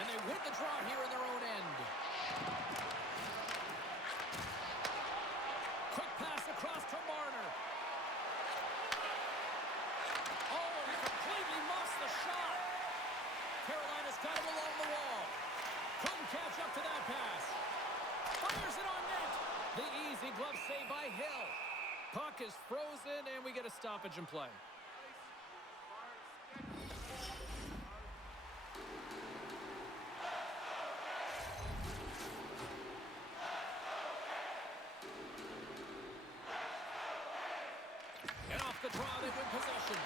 And they win the draw here in their own end. Quick pass across to Marner. Oh, he completely muffs the shot. Carolina's got him along the wall. Couldn't catch up to that pass. Fires it on net. The easy glove save by Hill. Puck is frozen, and we get a stoppage in play. And off the draw, they win possession.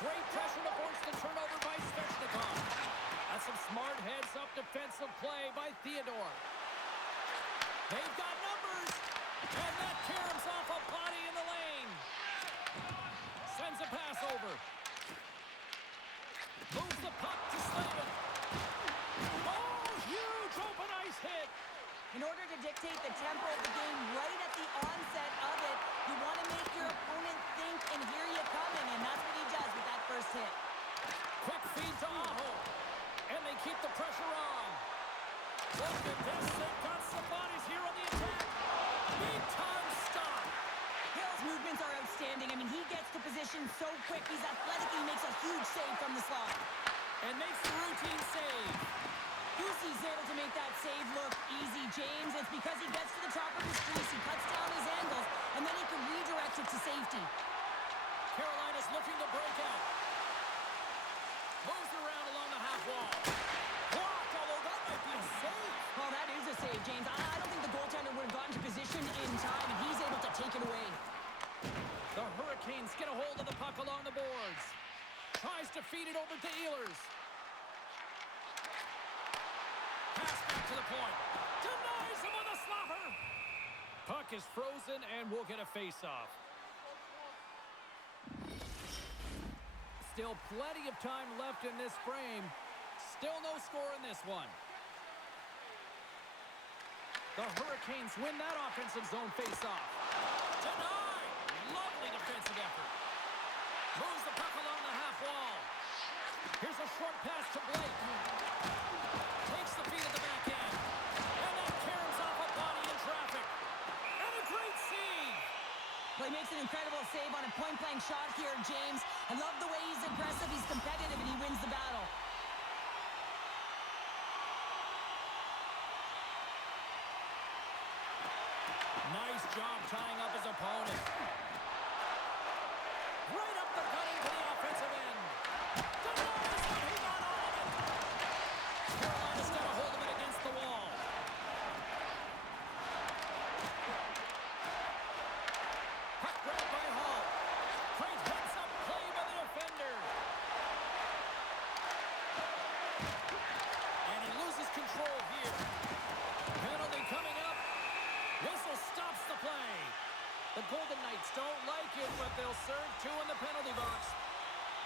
Great pressure to force the turnover by Svechnikov. That's some smart heads-up defensive play by Theodore. They've got numbers, and that caroms off a body in the lane. Sends a pass over. Moves the puck to Slavin. Oh, huge open ice hit. In order to dictate the tempo of the game right at the onset of it, you want to make your opponent think and hear you coming, and that's what he does with that first hit. Quick feed to Aho, and they keep the pressure on. Look at this, they've got some bodies here on the attack. Big-time stop. Hill's movements are outstanding. I mean, he gets to position so quick. He's athletic. He makes a huge save from the slot. And makes the routine save. Busey's able to make that save look easy, James. It's because he gets to the top of his crease, he cuts down his angles, and then he can redirect it to safety. Carolina's looking to break out. Moves around along the half wall. Blocked, although that might be a save. Well, that is a save, James. I don't think the goaltender would have gotten to position in time, and he's able to take it away. The Hurricanes get a hold of the puck along the boards. Tries to feed it over to Ehlers. Pass back to the point. Denies him with a slapper. Puck is frozen, and we'll get a face-off. Still plenty of time left in this frame. Still no score in this one. The Hurricanes win that offensive zone face-off. Denied! Lovely defensive effort. Moves the puck along the half wall. Here's a short pass to Blake. Takes the feed at the back end. And that caroms off a body in traffic. And a great save. Well, he makes an incredible save on a point-blank shot here, James. I love the way he's aggressive, he's competitive, and he wins the battle. Nice job tying up his opponent. Right up the gut into the offensive end. Denies him, he got all of it. Carolina's got a hold of it against the wall. Puck grabbed by Hall. Great heads-up play by the defender. And he loses control here. Penalty coming up. Whistle stops the play. The Golden Knights don't like it, but they'll serve two in the penalty box.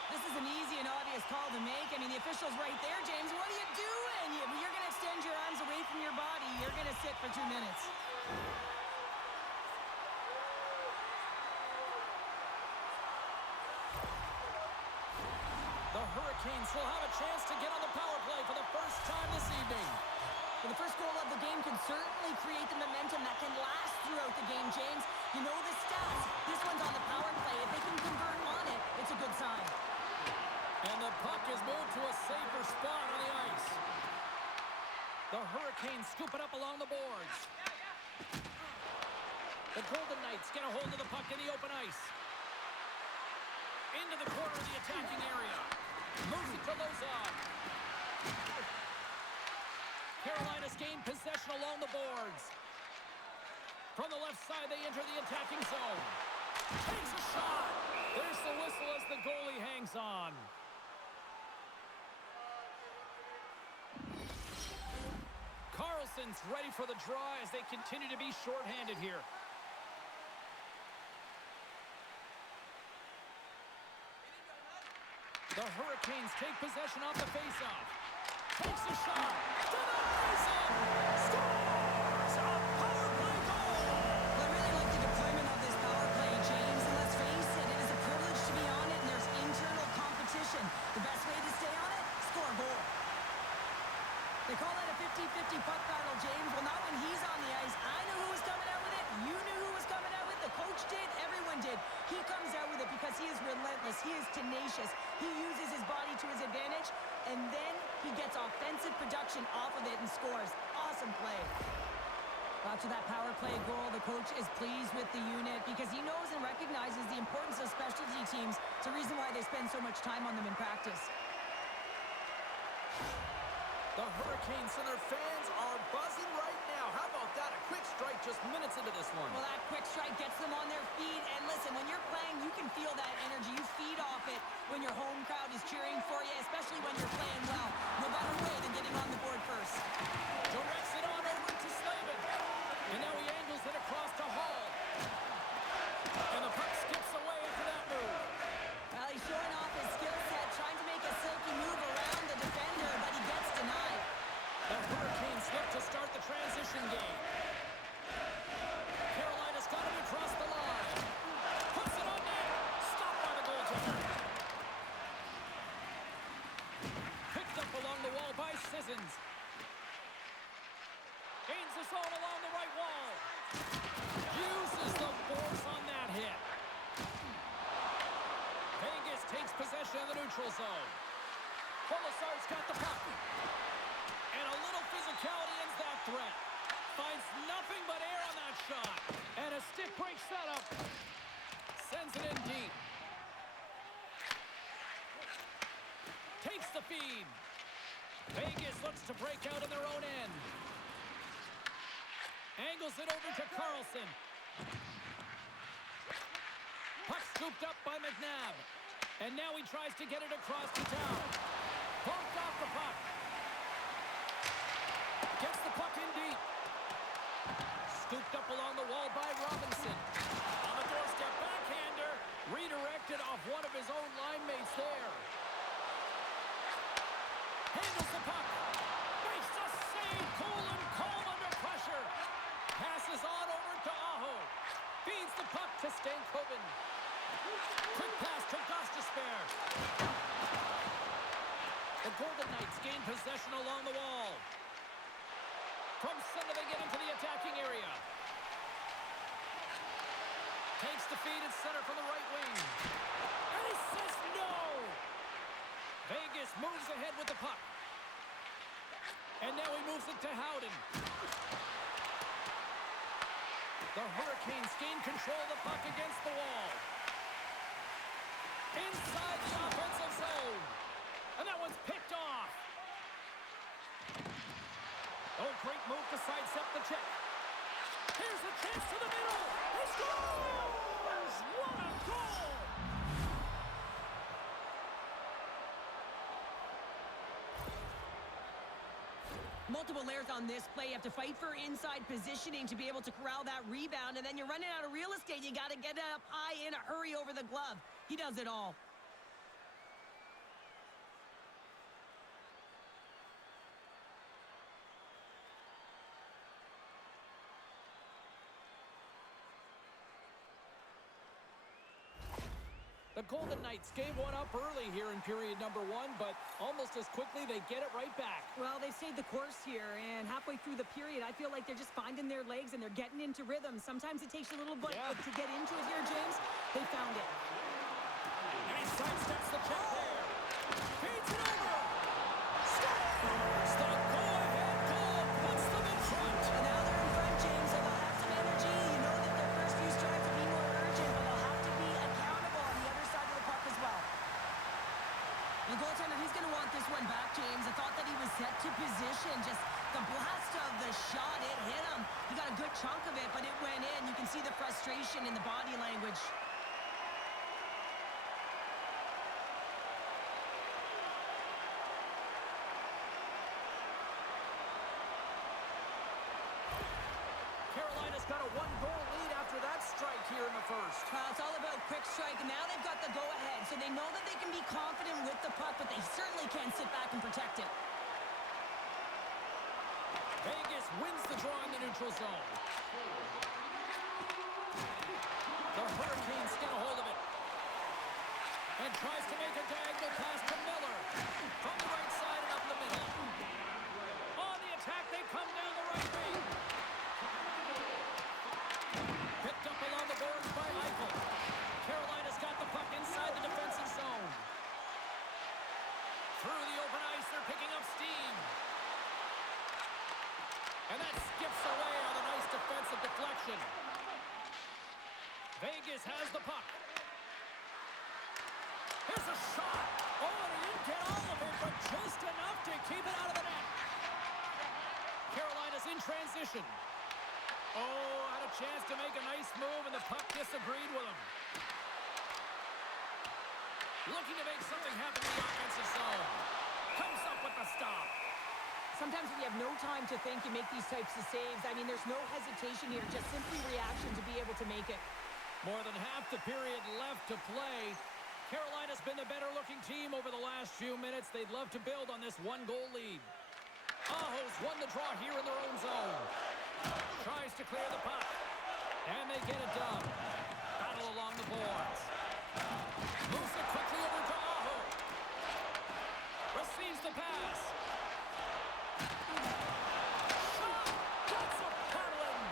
This is an easy and obvious call to make. I mean, the official's right there, James. What are you doing? You're going to extend your arms away from your body. You're going to sit for 2 minutes. The Hurricanes will have a chance to get on the power play for the first time this evening. Well, the first goal of the game can certainly create the momentum that can last throughout the game, James. You know the stats. This one's on the power play. If they can convert on it, it's a good sign. And the puck is moved to a safer spot on the ice. The Hurricanes scoop it up along the boards. The Golden Knights get a hold of the puck in the open ice. Into the corner of the attacking area. Moves it to Lozon. Carolina's gained possession along the boards. From the left side, they enter the attacking zone. Takes a shot. There's the whistle as the goalie hangs on. Carlson's ready for the draw as they continue to be shorthanded here. The Hurricanes take possession off the faceoff. Takes a shot. Denies it. Scores! A power play goal! Well, I really like the deployment of this power play, James. And let's face it, it is a privilege to be on it, and there's internal competition. The best way to stay on it, score a goal. They call it a 50-50 puck battle, James. Well, not when he's on the ice. I knew who was coming out with it. You knew who was coming out with it. The coach did. Everyone did. He comes out with it because he is relentless. He is tenacious. He uses his body to his advantage, and then he gets offensive production off of it and scores. Awesome play. After that power play goal, the coach is pleased with the unit because he knows and recognizes the importance of specialty teams. It's a reason why they spend so much time on them in practice. The Hurricanes and their fans are buzzing right now. How about that? A quick strike just minutes into this one. Well, that quick strike gets them on their feet. And listen, when you're playing, you can feel that energy. You feed off it when your home crowd is cheering for you, especially when you're playing well. No better way than getting on the board first. Directs it on over to Slavin. And now he angles it across to Hall. And the puck skips away after that move. Well, he's showing off his skill set, trying to make a silky move around the defender, but he gets denied. The Hurricanes slip to start the transition game. Carolina's got him across the line. Puts it on net. Stopped by the goaltender. Picked up along the wall by Sissons. Gains the zone along the right wall. Uses the force on that hit. Vegas takes possession of the neutral zone. Polisar's got the puck. And a little physicality ends that threat. Finds nothing but air on that shot. And a stick break setup. Sends it in deep. Takes the feed. Vegas looks to break out in their own end. Angles it over to Carlson. Puck scooped up by McNabb. And now he tries to get it across to town. Bumped off the puck. Gets the puck in deep. Scooped up along the wall by Robinson. On the doorstep, backhander. Redirected off one of his own line mates there. Handles the puck. Makes the save. Cool and calm under pressure. Passes on over to Aho. Feeds the puck to Stankoven. Quick pass to Gostisbehere. The Golden Knights gain possession along the wall. From center, they get into the attacking area. Takes the feed at center from the right wing. And he says no! Vegas moves ahead with the puck. And now he moves it to Howden. The Hurricanes gain control of the puck against the wall. Inside the offensive zone. And that one's picked off. Oh, great move to sidestep the check. Here's a chance to the middle. He scores! What a goal! Multiple layers on this play. You have to fight for inside positioning to be able to corral that rebound, and then you're running out of real estate. You got to get up high in a hurry over the glove. He does it all. The Golden Knights gave one up early here in period number 1, but almost as quickly they get it right back. Well, they've stayed the course here, and halfway through the period, I feel like they're just finding their legs and they're getting into rhythm. Sometimes it takes a little bit to get into it here, James. They found it. And he sidesteps the check there. Feeds it over. Scores! The go-ahead goal puts them in front. And now they're in front, James, so they'll have some energy. You know that their first few strides will be more urgent, but they'll have to be accountable on the other side of the puck as well. The goaltender, he's going to want this one back, James. I thought that he was set to position. Just the blast of the shot, it hit him. He got a good chunk of it, but it went in. You can see the frustration in the body language. Carolina's got a one-goal lead after that strike here in the first. It's all about quick strike, and now they've got the go-ahead, so they know that they can be confident with the puck, but they certainly can't sit back and protect it. Vegas wins the draw in the neutral zone. The Hurricanes get a hold of it. And tries to make a diagonal pass to Miller. From the right side and up the middle. on ice. They're picking up steam. And that skips away on a nice defensive deflection. Vegas has the puck. Here's a shot. Oh, and he didn't get all of it, but just enough to keep it out of the net. Carolina's in transition. Oh, had a chance to make a nice move, and the puck disagreed with him. Looking to make something happen in the offensive zone. Comes up with the stop. Sometimes when you have no time to think, you make these types of saves. I mean, there's no hesitation here, just simply reaction to be able to make it. More than half the period left to play. Carolina's been the better-looking team over the last few minutes. They'd love to build on this one-goal lead. Aho's won the draw here in their own zone. Tries to clear the puck. And they get it done. Battle along the boards. Moves it quickly over to Aho. Receives the pass. Shot! That's a paddling.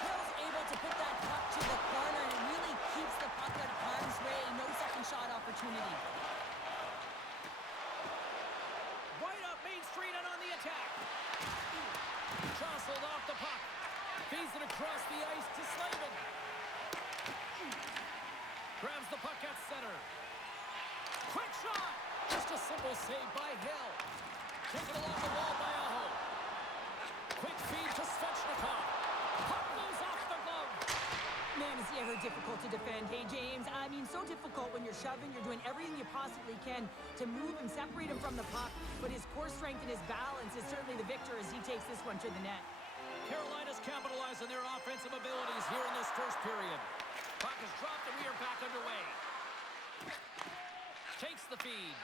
Hill's able to put that puck to the corner, and it really keeps the puck out of harm's way. No second shot opportunity. Right up Main Street and on the attack. Jostled off the puck. Feeds it across the ice to Slavin. Grabs the puck at center. Quick shot! Just a simple save by Hill. Taken along the wall by Aho. Quick feed to Svechnikov. Puck goes off the glove. Man, is he ever difficult to defend. Hey, James, I mean, so difficult when you're shoving. You're doing everything you possibly can to move and separate him from the puck. But his core strength and his balance is certainly the victor as he takes this one to the net. Carolina's capitalized on their offensive abilities here in this first period. Puck is dropped and we are back underway. Takes the feed.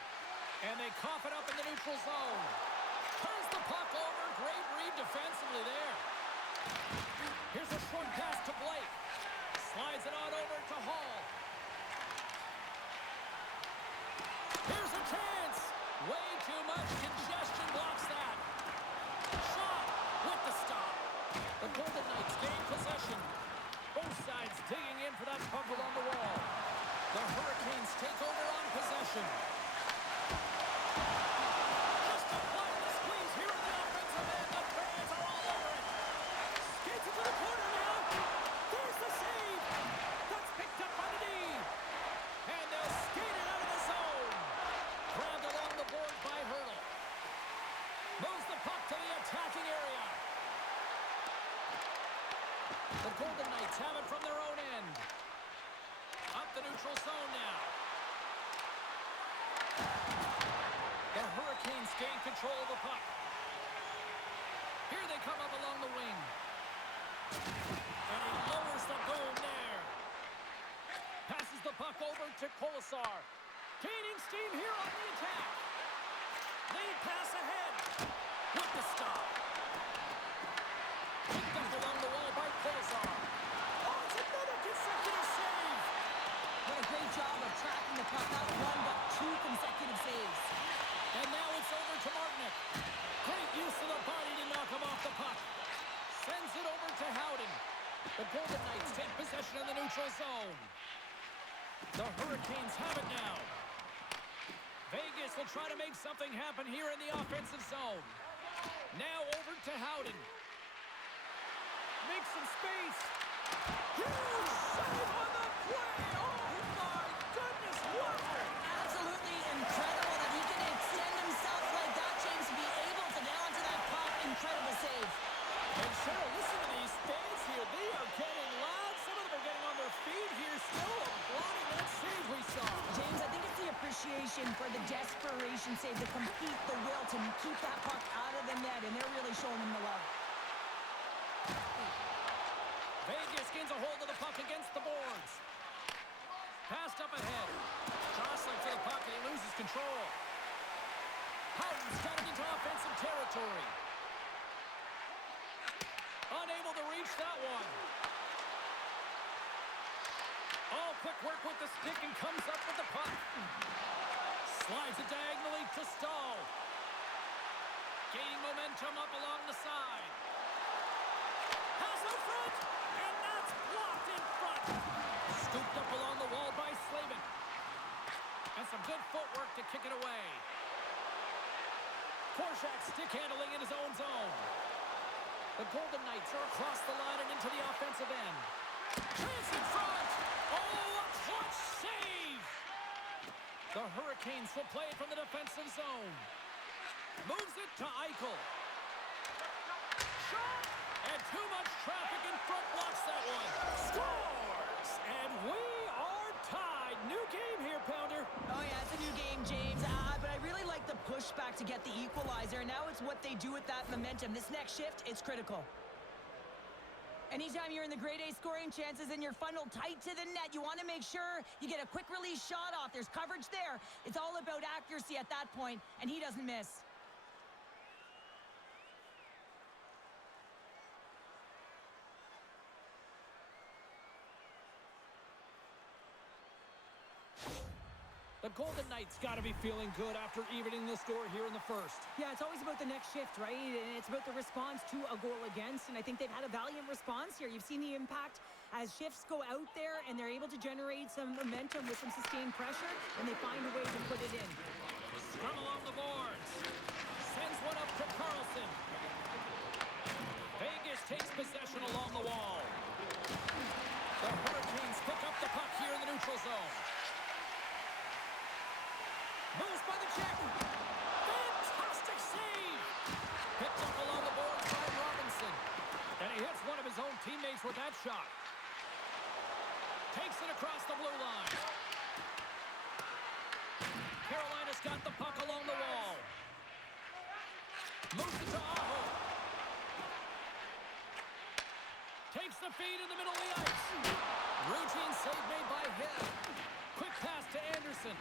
And they cough it up in the neutral zone. Turns the puck over. Great read defensively there. Here's a short pass to Blake. Slides it on over to Hall. Here's a chance. Way too much congestion blocks that. Shot with the stop. The Golden Knights gain possession. Both sides digging in for that puck along the wall. The Hurricanes take over on possession. Just applying the squeeze here in the offensive end. The fans are all over it. Skates it to the corner now. There's the save. That's picked up by the D. And they'll skate it out of the zone. Grabbed along the board by Hurdle. Moves the puck to the attacking area. The Golden Knights have it from their own end. Up the neutral zone now. The Hurricanes gain control of the puck. Here they come up along the wing. And he lowers the boom there. Passes the puck over to Kolesar. Gaining steam here on the attack. Lead pass ahead. With the stop. Picked up along the wall by Kolesar. Oh, it's another consecutive save. What a great job of tracking the puck. Not one, but two consecutive saves. And now it's over to Martinick. Great use of the body to knock him off the puck. Sends it over to Howden. The Golden Knights take possession of the neutral zone. The Hurricanes have it now. Vegas will try to make something happen here in the offensive zone. Now over to Howden. Makes some space. Huge save on the play. Oh, my goodness. Wow. Absolutely incredible that he can extend himself like that, James, to be able to get onto that puck. Incredible save. And Cheryl, listen to these fans here. They are getting loud. Some of them are getting on their feet here still, applauding that save we saw. James, I think it's the appreciation for the desperation save, to compete, the will to keep that puck out of the net, and they're really showing him the love. Vegas gains a hold of the puck against the boards. Passed up ahead. Jostling for the puck, and he loses control. Howden's got it into offensive territory. Unable to reach that one. Oh, quick work with the stick and comes up with the puck. Slides it diagonally to Stahl. Gaining momentum up along the side. Pass out front, and that's blocked in front. Scooped up along the wall by Slavin. And some good footwork to kick it away. Foreshack stick handling in his own zone. The Golden Knights are across the line and into the offensive end. Chance in front. Oh, a clutch save. The Hurricanes will play it from the defensive zone. Moves it to Eichel. Shot. And too much traffic in front blocks that one. Scores. And we are tied. New game here, Pounder. Oh, yeah, it's a new game, James. But I really like the pushback to get the equalizer. And now it's what they do with that momentum. This next shift, it's critical. Anytime you're in the grade A scoring chances and you're funneled tight to the net, you want to make sure you get a quick release shot off. There's coverage there. It's all about accuracy at that point, and he doesn't miss. The Golden Knights got to be feeling good after evening the score here in the first. Yeah, it's always about the next shift, right? And it's about the response to a goal against, and I think they've had a valiant response here. You've seen the impact as shifts go out there, and they're able to generate some momentum with some sustained pressure, and they find a way to put it in. Scrum along the boards. Sends one up to Carlson. Vegas takes possession along the wall. The Hurricanes pick up the puck here in the neutral zone. Moves by the check. Fantastic save. Picked up along the boards by Robinson. And he hits one of his own teammates with that shot. Takes it across the blue line. Carolina's got the puck along the wall. Moves it to Aho. Takes the feed in the middle of the ice. Routine save made by Hill. Quick pass to Anderson.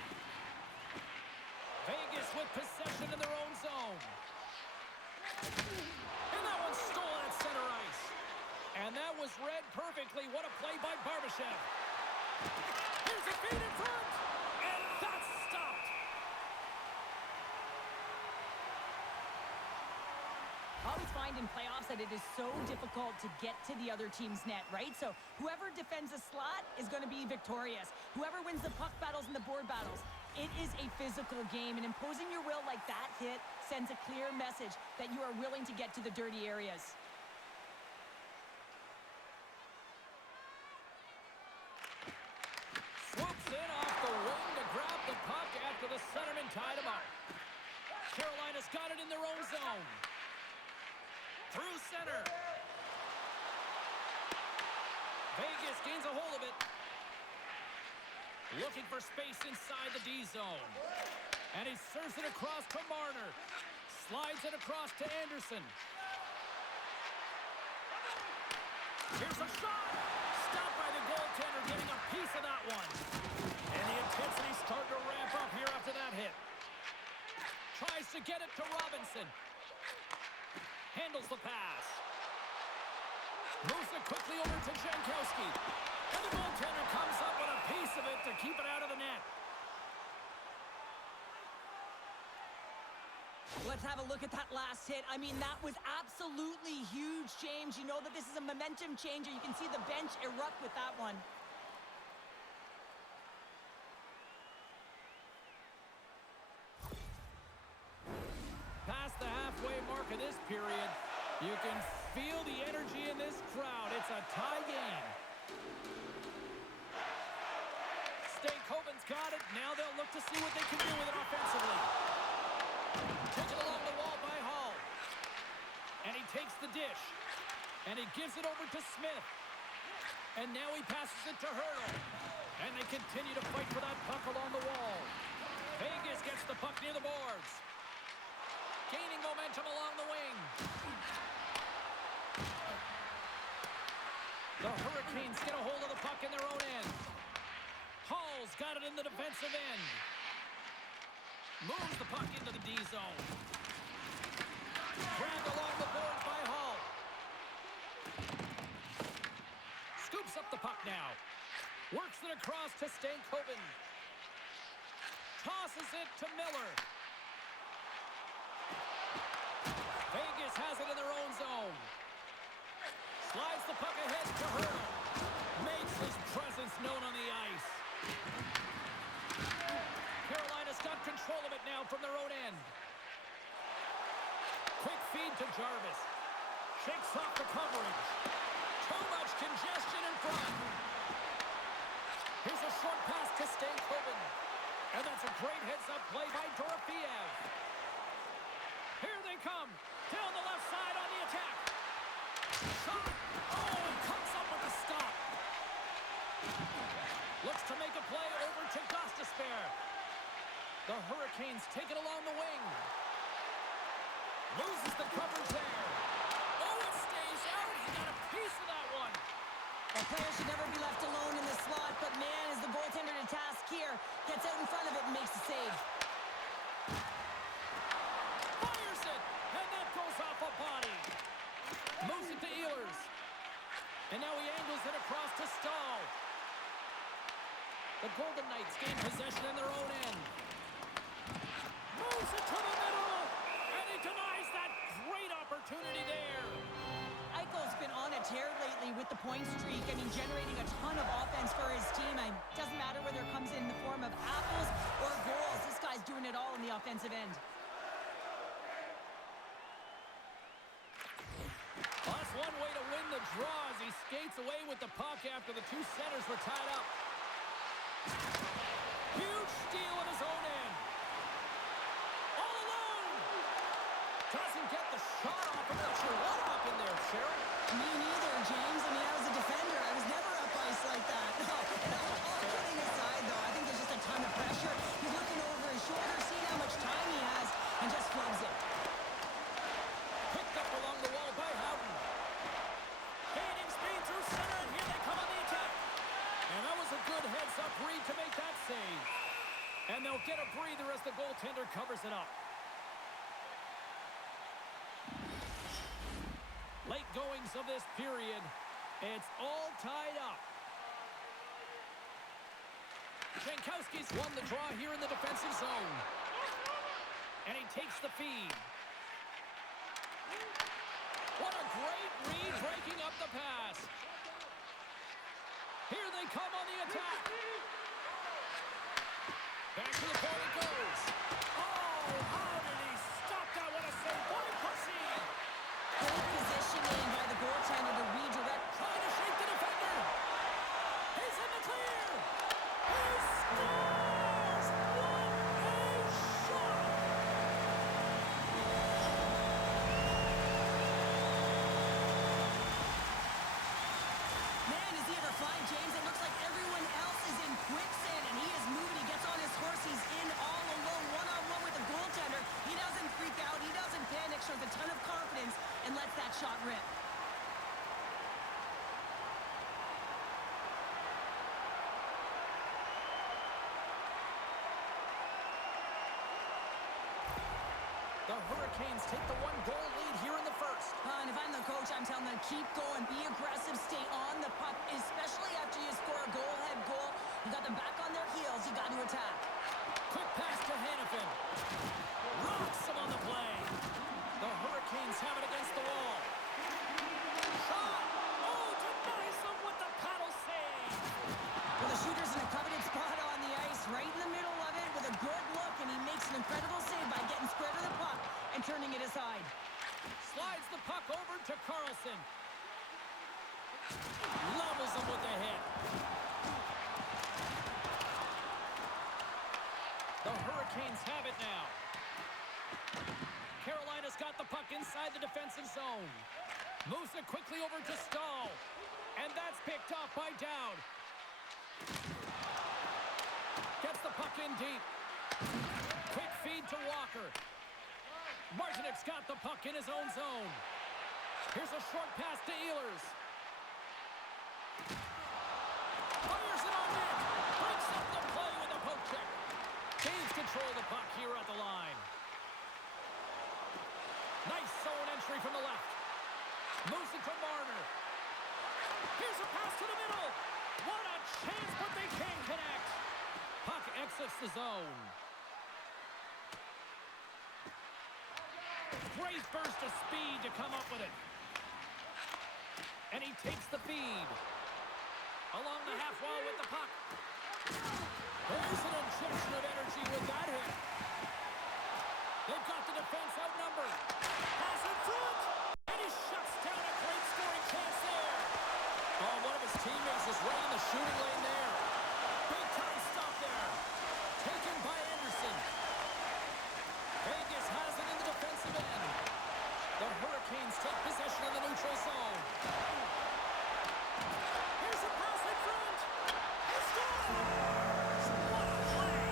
Vegas with possession in their own zone. And that one stole at center ice. And that was read perfectly. What a play by Barbashev. Here's a feed in front. And that's stopped. I always find in playoffs that it is so difficult to get to the other team's net, right? So whoever defends a slot is going to be victorious. Whoever wins the puck battles and the board battles. It is a physical game, and imposing your will like that hit sends a clear message that you are willing to get to the dirty areas. Swoops in off the wing to grab the puck after the centerman tied him up. Carolina's got it in their own zone. Through center. Vegas gains a hold of it. Looking for space inside the D zone. And he serves it across to Marner. Slides it across to Anderson. Here's a shot. Stopped by the goaltender, getting a piece of that one. And the intensity's starting to ramp up here after that hit. Tries to get it to Robinson. Handles the pass. Moves it quickly over to Jankowski. And the goaltender comes up with a piece of it to keep it out of the net. Let's have a look at that last hit. I mean, that was absolutely huge, James. You know that this is a momentum changer. You can see the bench erupt with that one. Past the halfway mark of this period, you can feel the energy in this crowd. It's a tie game. Stankoven's got it. Now they'll look to see what they can do with it offensively. Taken along the wall by Hall. And he takes the dish. And he gives it over to Smith. And now he passes it to Hurdle. And they continue to fight for that puck along the wall. Vegas gets the puck near the boards. Gaining momentum along the wing. The Hurricanes get a hold of the puck in their own end. Hall's got it in the defensive end. Moves the puck into the D zone. Grabbed along the boards by Hall. Scoops up the puck now. Works it across to Stankoven. Tosses it to Miller. Vegas has it in their own zone. Slides the puck ahead to Hurdle. Makes his presence known on the ice. Carolina's got control of it now from their own end. to Jarvis. Shakes off the coverage. Too much congestion in front. Here's a short pass to Stankoven. And that's a great heads-up play by Dorofiev. Here they come. Down the left side on the attack. Shot. Oh, and comes up with the stop. Looks to make a play over to Gostisbehere. The Hurricanes take it along the wing. Loses the coverage there. Oh, it stays out. He got a piece of that one. A player should never be left alone in the slot, but man, is the goaltender to task here. Gets out in front of it and makes the save. Fires it, and that goes off a body. Moves it to Ehlers. And now he angles it across to Stahl. The Golden Knights gain possession in their own end. Moves it to the middle, and he denies that great opportunity there. Eichel's been on a tear lately with the point streak. I mean, generating a ton of offense for his team. It doesn't matter whether it comes in the form of apples or goals. This guy's doing it all in the offensive end. Well, that's one way to win the draw as he skates away with the puck after the two centers were tied up. Huge steal at his own end. All alone. Doesn't get the shot off. I'm not sure what happened there, Cheryl. Me neither, James. I mean, I was a defender. I was never up ice like that. No, all kidding aside, though, I think there's just a ton of pressure. He's looking over his shoulder, seeing how much time he has, and just flubs it. Picked up along the wall by Howden. Gaining speed through center, and here they come on the attack. And that was a good heads-up read to make that save. And they'll get a breather as the goaltender covers it up. Late goings of this period. It's all tied up. Jankowski's won the draw here in the defensive zone. And he takes the feed. What a great read, breaking up the pass. Here they come on the attack. Back to the point it goes. Oh, how did he stop that? What a save by Pussy. Good positioning by the goaltender to redirect. Trying to shake the defender. He's in the clear. He scores. What a shot. Man, is he ever flying, James? It looks like everyone else is in quicksand, and he is moving. He gets on his horse. He's in all alone, one-on-one with the goaltender. He doesn't freak out. He doesn't panic. Shows a ton of confidence and lets that shot rip. The Hurricanes take the one-goal lead here in the first. And if I'm the coach, I'm telling them, keep going, be aggressive, stay on the puck, especially after you score a goal-ahead goal. You got them back on their heels. You got to attack. Quick pass to Hanifin. Rocks him on the play. The Hurricanes have it against the wall. Shot! Oh, denies him with the paddle save. Well, the shooter's in a coveted spot on the ice, right in the middle of it with a good look, and he makes an incredible save by getting square to the puck and turning it aside. Slides the puck over to Carlson. Levels him with the hit. The Hurricanes have it now. Carolina's got the puck inside the defensive zone. Moves it quickly over to Stahl. And that's picked up by Dowd. Gets the puck in deep. Quick feed to Walker. Martinek's got the puck in his own zone. Here's a short pass to Ehlers. Fires it on net. Breaks up the play with a poke check. Gains control of the puck here at the line. Nice zone entry from the left. Moves it to Marner. Here's a pass to the middle. What a chance, but they can't connect. Puck exits the zone. Great burst of speed to come up with it. And he takes the feed. Along the half wall with the puck. There's an injection of energy with that hit. They've got the defense outnumbered. Pass it through. take possession of the neutral zone. Here's a pass in front. He scores! What a play!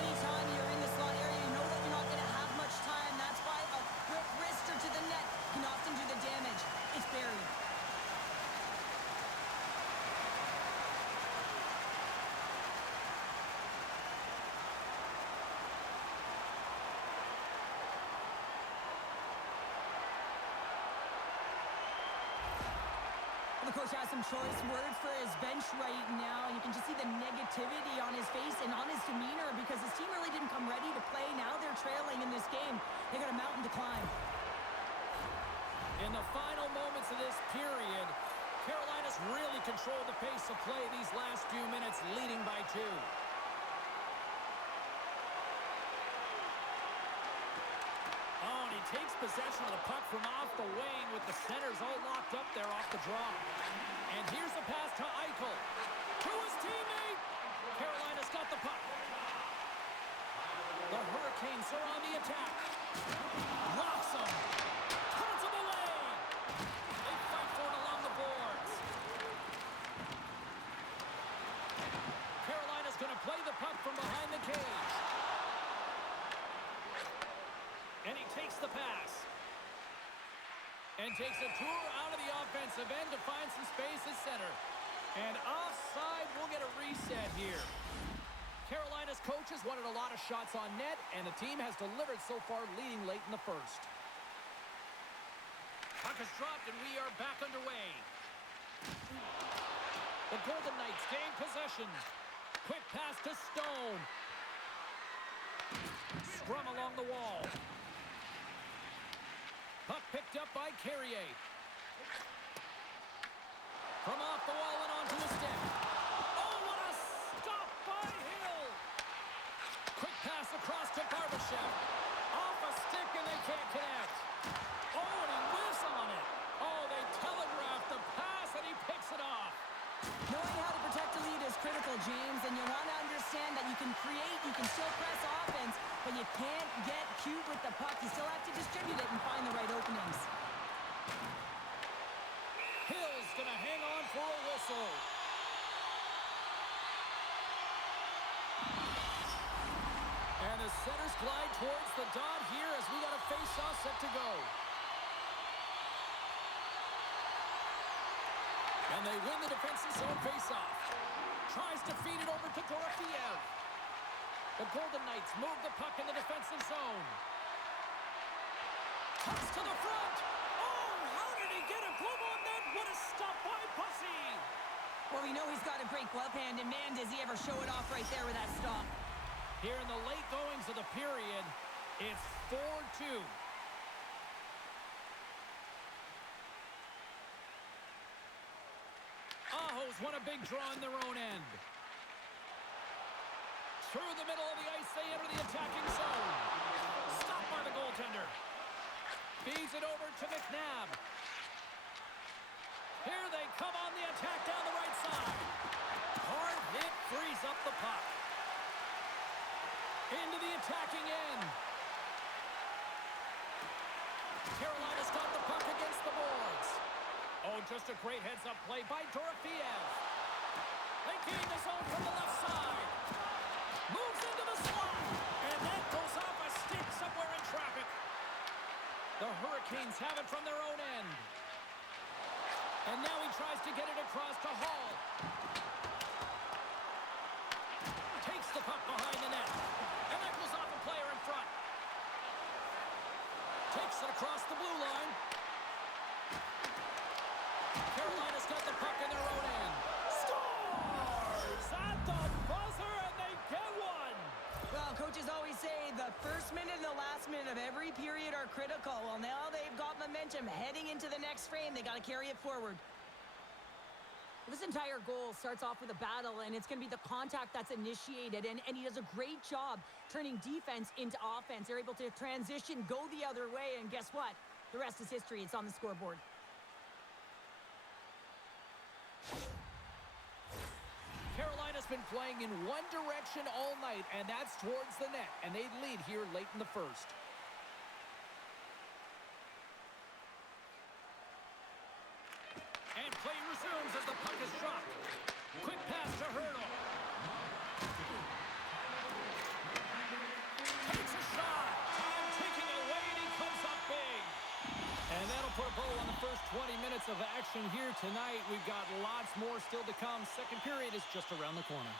Anytime you're in the slot area, you know that you're not going to have much time. That's why a quick wrister to the net can often do the damage. It's buried. The coach has some choice words for his bench right now. You can just see the negativity on his face and on his demeanor because his team really didn't come ready to play. Now they're trailing in this game. They got a mountain to climb. In the final moments of this period, Carolina's really controlled the pace of play these last few minutes, leading by 2. Oh, and he takes possession of the puck from off the wing with the centers all locked up there off the draw. And here's a pass to Eichel. To his teammate. Carolina's got the puck. The Hurricanes are on the attack. Locks him. Turns him away. They fight for it along the boards. Carolina's going to play the puck from behind the cage. And he takes the pass. And takes a tour out of the offensive end to find some space at center. And offside, we'll get a reset here. Carolina's coaches wanted a lot of shots on net, and the team has delivered so far, leading late in the first. Puck is dropped, and we are back underway. The Golden Knights gain possession. Quick pass to Stone. Scrum along the wall. Puck picked up by Carrier. From off the wall and onto a stick. Oh, what a stop by Hill! Quick pass across to Barbashev. Off a stick and they can't connect. Oh, and he whiffs on it. Oh, they telegraphed the pass and he picks it off. Knowing how to protect a lead is critical, James, and you want to understand that you can create, you can still press offense, but you can't get cute with the puck. You still have to distribute it and find the right openings. Hill's going to hang on for a whistle. And the centers glide towards the dot here as we got a face-off set to go. And they win the defensive zone face-off. Tries to feed it over to Dorofiev. The Golden Knights move the puck in the defensive zone. Toss to the front. Oh, how did he get a glove on that? What a stop by Bussy. Well, we know he's got a great glove hand, and man, does he ever show it off right there with that stop. Here in the late goings of the period, it's 4-2. Aho's won a big draw in their own end. Through the middle of the ice, they enter the attacking zone. Stopped by the goaltender. Feeds it over to McNabb. Here they come on the attack down the right side. Hard hit frees up the puck. Into the attacking end. Carolina's got the puck against the boards. Oh, just a great heads-up play by Dorofiev. They gain the zone from the left side. Moves into the slot. And that goes off a stick somewhere in traffic. The Hurricanes have it from their own end. And now he tries to get it across to Hall. Takes the puck behind the net. And that goes off a player in front. Takes it across the blue line. Carolina's got the puck in their own end. Scores at the buzzer, and they get one. Well, coaches always say the first minute and the last minute of every period are critical. Well, now they've got momentum heading into the next frame. They got to carry it forward. This entire goal starts off with a battle, and it's going to be the contact that's initiated, and he does a great job turning defense into offense. They're able to transition, go the other way, and guess what? The rest is history. It's on the scoreboard. Carolina's been playing in one direction all night, and that's towards the net, and they lead here late in the first. And play resumes as the puck is dropped. Quick pass to Hurdle. Takes a shot. And taking away, and he comes up big. And that'll put a bow on the first 20 minutes of action here tonight. We've got lots more still to come. Second period is just around the corner.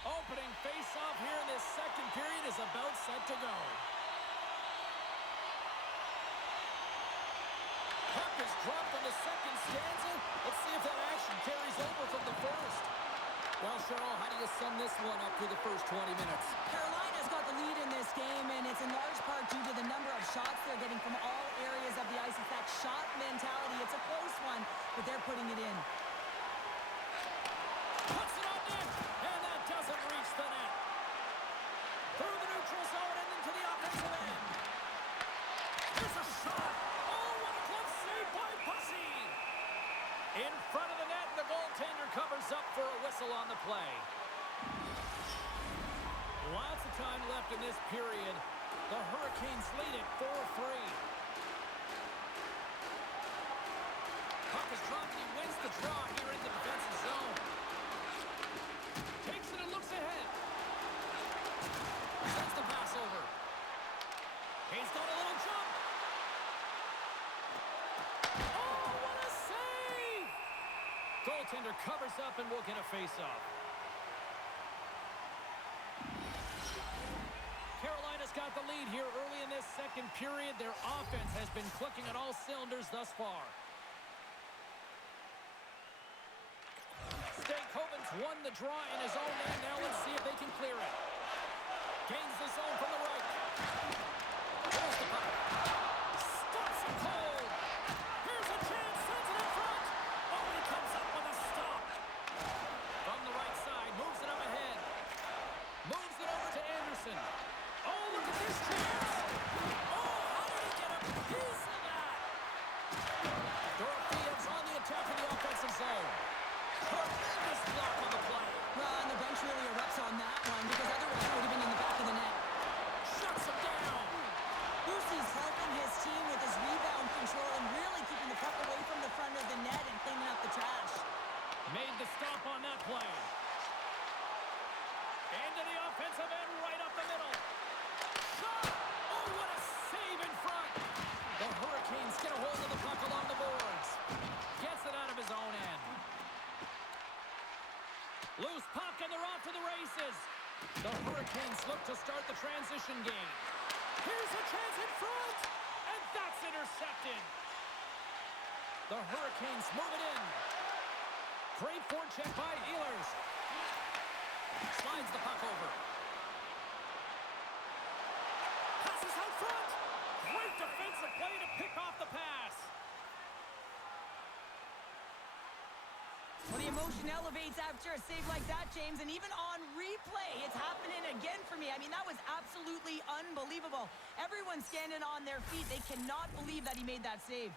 Opening face-off here in this second period is about set to go. Puck is dropped on the second stanza. Let's see if that action carries over from the first. Well, Cheryl, how do you sum this one up through the first 20 minutes? Carolina's got the lead in this game, and it's in large part due to the number of shots they're getting from all areas of the ice. It's that shot mentality. It's a close one, but they're putting it in. Puts it on net, and that doesn't reach the net. Through the neutral zone and into the offensive end. Here's a shot. Oh, what a glove save by Bussy. In front of the net, the goaltender covers up for a whistle on the play. Lots of time left in this period. The Hurricanes lead it 4-3. Puck is dropped, and he wins the draw here in the defensive zone. Takes it and looks ahead. Sends the pass over. He's got a little jump. Oh, what a save! Goaltender covers up and will get a face-off. Carolina's got the lead here early in this second period. Their offense has been clicking on all cylinders thus far. won the draw in his own end. Now let's see if they can clear it. Gains the zone from the right. Here's the puck. Stops it cold. Here's a chance. Sends it in front. Oh, he comes up with a stop. From the right side. Moves it up ahead. Moves it over to Anderson. Oh, look at this chance. Oh, how did he get a piece of that? Dorofeev's on the attack in the offensive zone. Tremendous block on the play. Well, and the bench really erupts on that one because otherwise it would have been in the back of the net. Shuts him down. Lucy's helping his team with his rebound control and really keeping the puck away from the front of the net and cleaning up the trash. Made the stop on that play. Into the offensive end, right up the middle. Shot! Oh, what a save in front. The Hurricanes get a hold of the puck along the boards. Gets it out of his own end. Loose puck, and they're off to the races. The Hurricanes look to start the transition game. Here's a chance in front, and that's intercepted. The Hurricanes move it in. Great forecheck by Ehlers. Slides the puck over. Passes out front. Great defensive play to pick off the pass. Well, the emotion elevates after a save like that, James, and even on replay, it's happening again for me. I mean, that was absolutely unbelievable. Everyone's standing on their feet. They cannot believe that he made that save.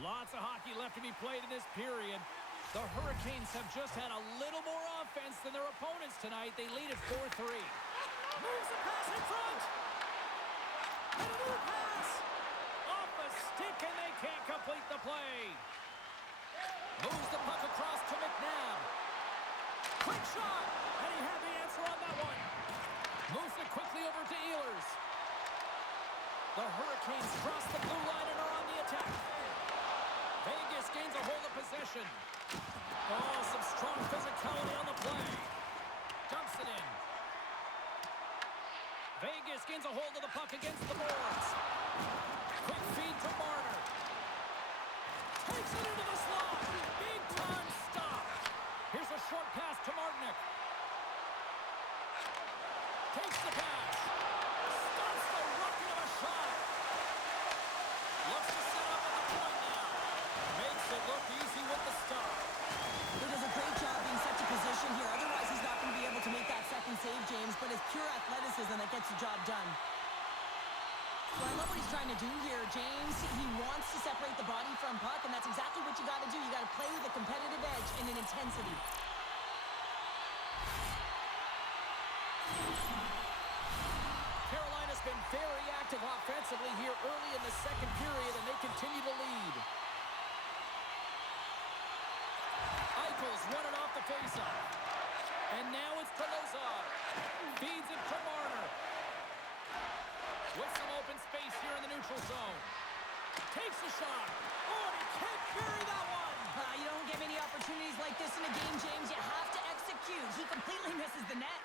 Lots of hockey left to be played in this period. The Hurricanes have just had a little more offense than their opponents tonight. They lead at 4-3. Moves the pass in front. And another pass. Off a stick, and they can't complete the play. Moves the puck across to McNabb. Quick shot. And he had the answer on that one. Moves it quickly over to Ehlers. The Hurricanes cross the blue line and are on the attack. Vegas gains a hold of possession. Oh, some strong physicality on the play. Dumps it in. Vegas gains a hold of the puck against the boards. Quick feed to Marner. Takes it into the slot. Big time stop. Here's a short pass to Martinick. Takes the pass. Stops the rocket of a shot. Looks to set up at the point now. Makes it look easy with the stop. He does a great job being such a position here. Otherwise, he's not going to be able to make that second save, James, but it's pure athleticism that gets the job done. Well, I love what he's trying to do here, James. He wants to separate the body from puck, and that's exactly what you got to do. You got to play with a competitive edge and an intensity. Carolina's been very active offensively here early in the second period, and they continue to lead. Eichel's won it off the faceoff. And now it's to Lozar. Feeds it to Marner. With some open space here in the neutral zone. Takes a shot. Oh, and he can't bury that one. You don't get many opportunities like this in a game, James. You have to execute. He completely misses the net.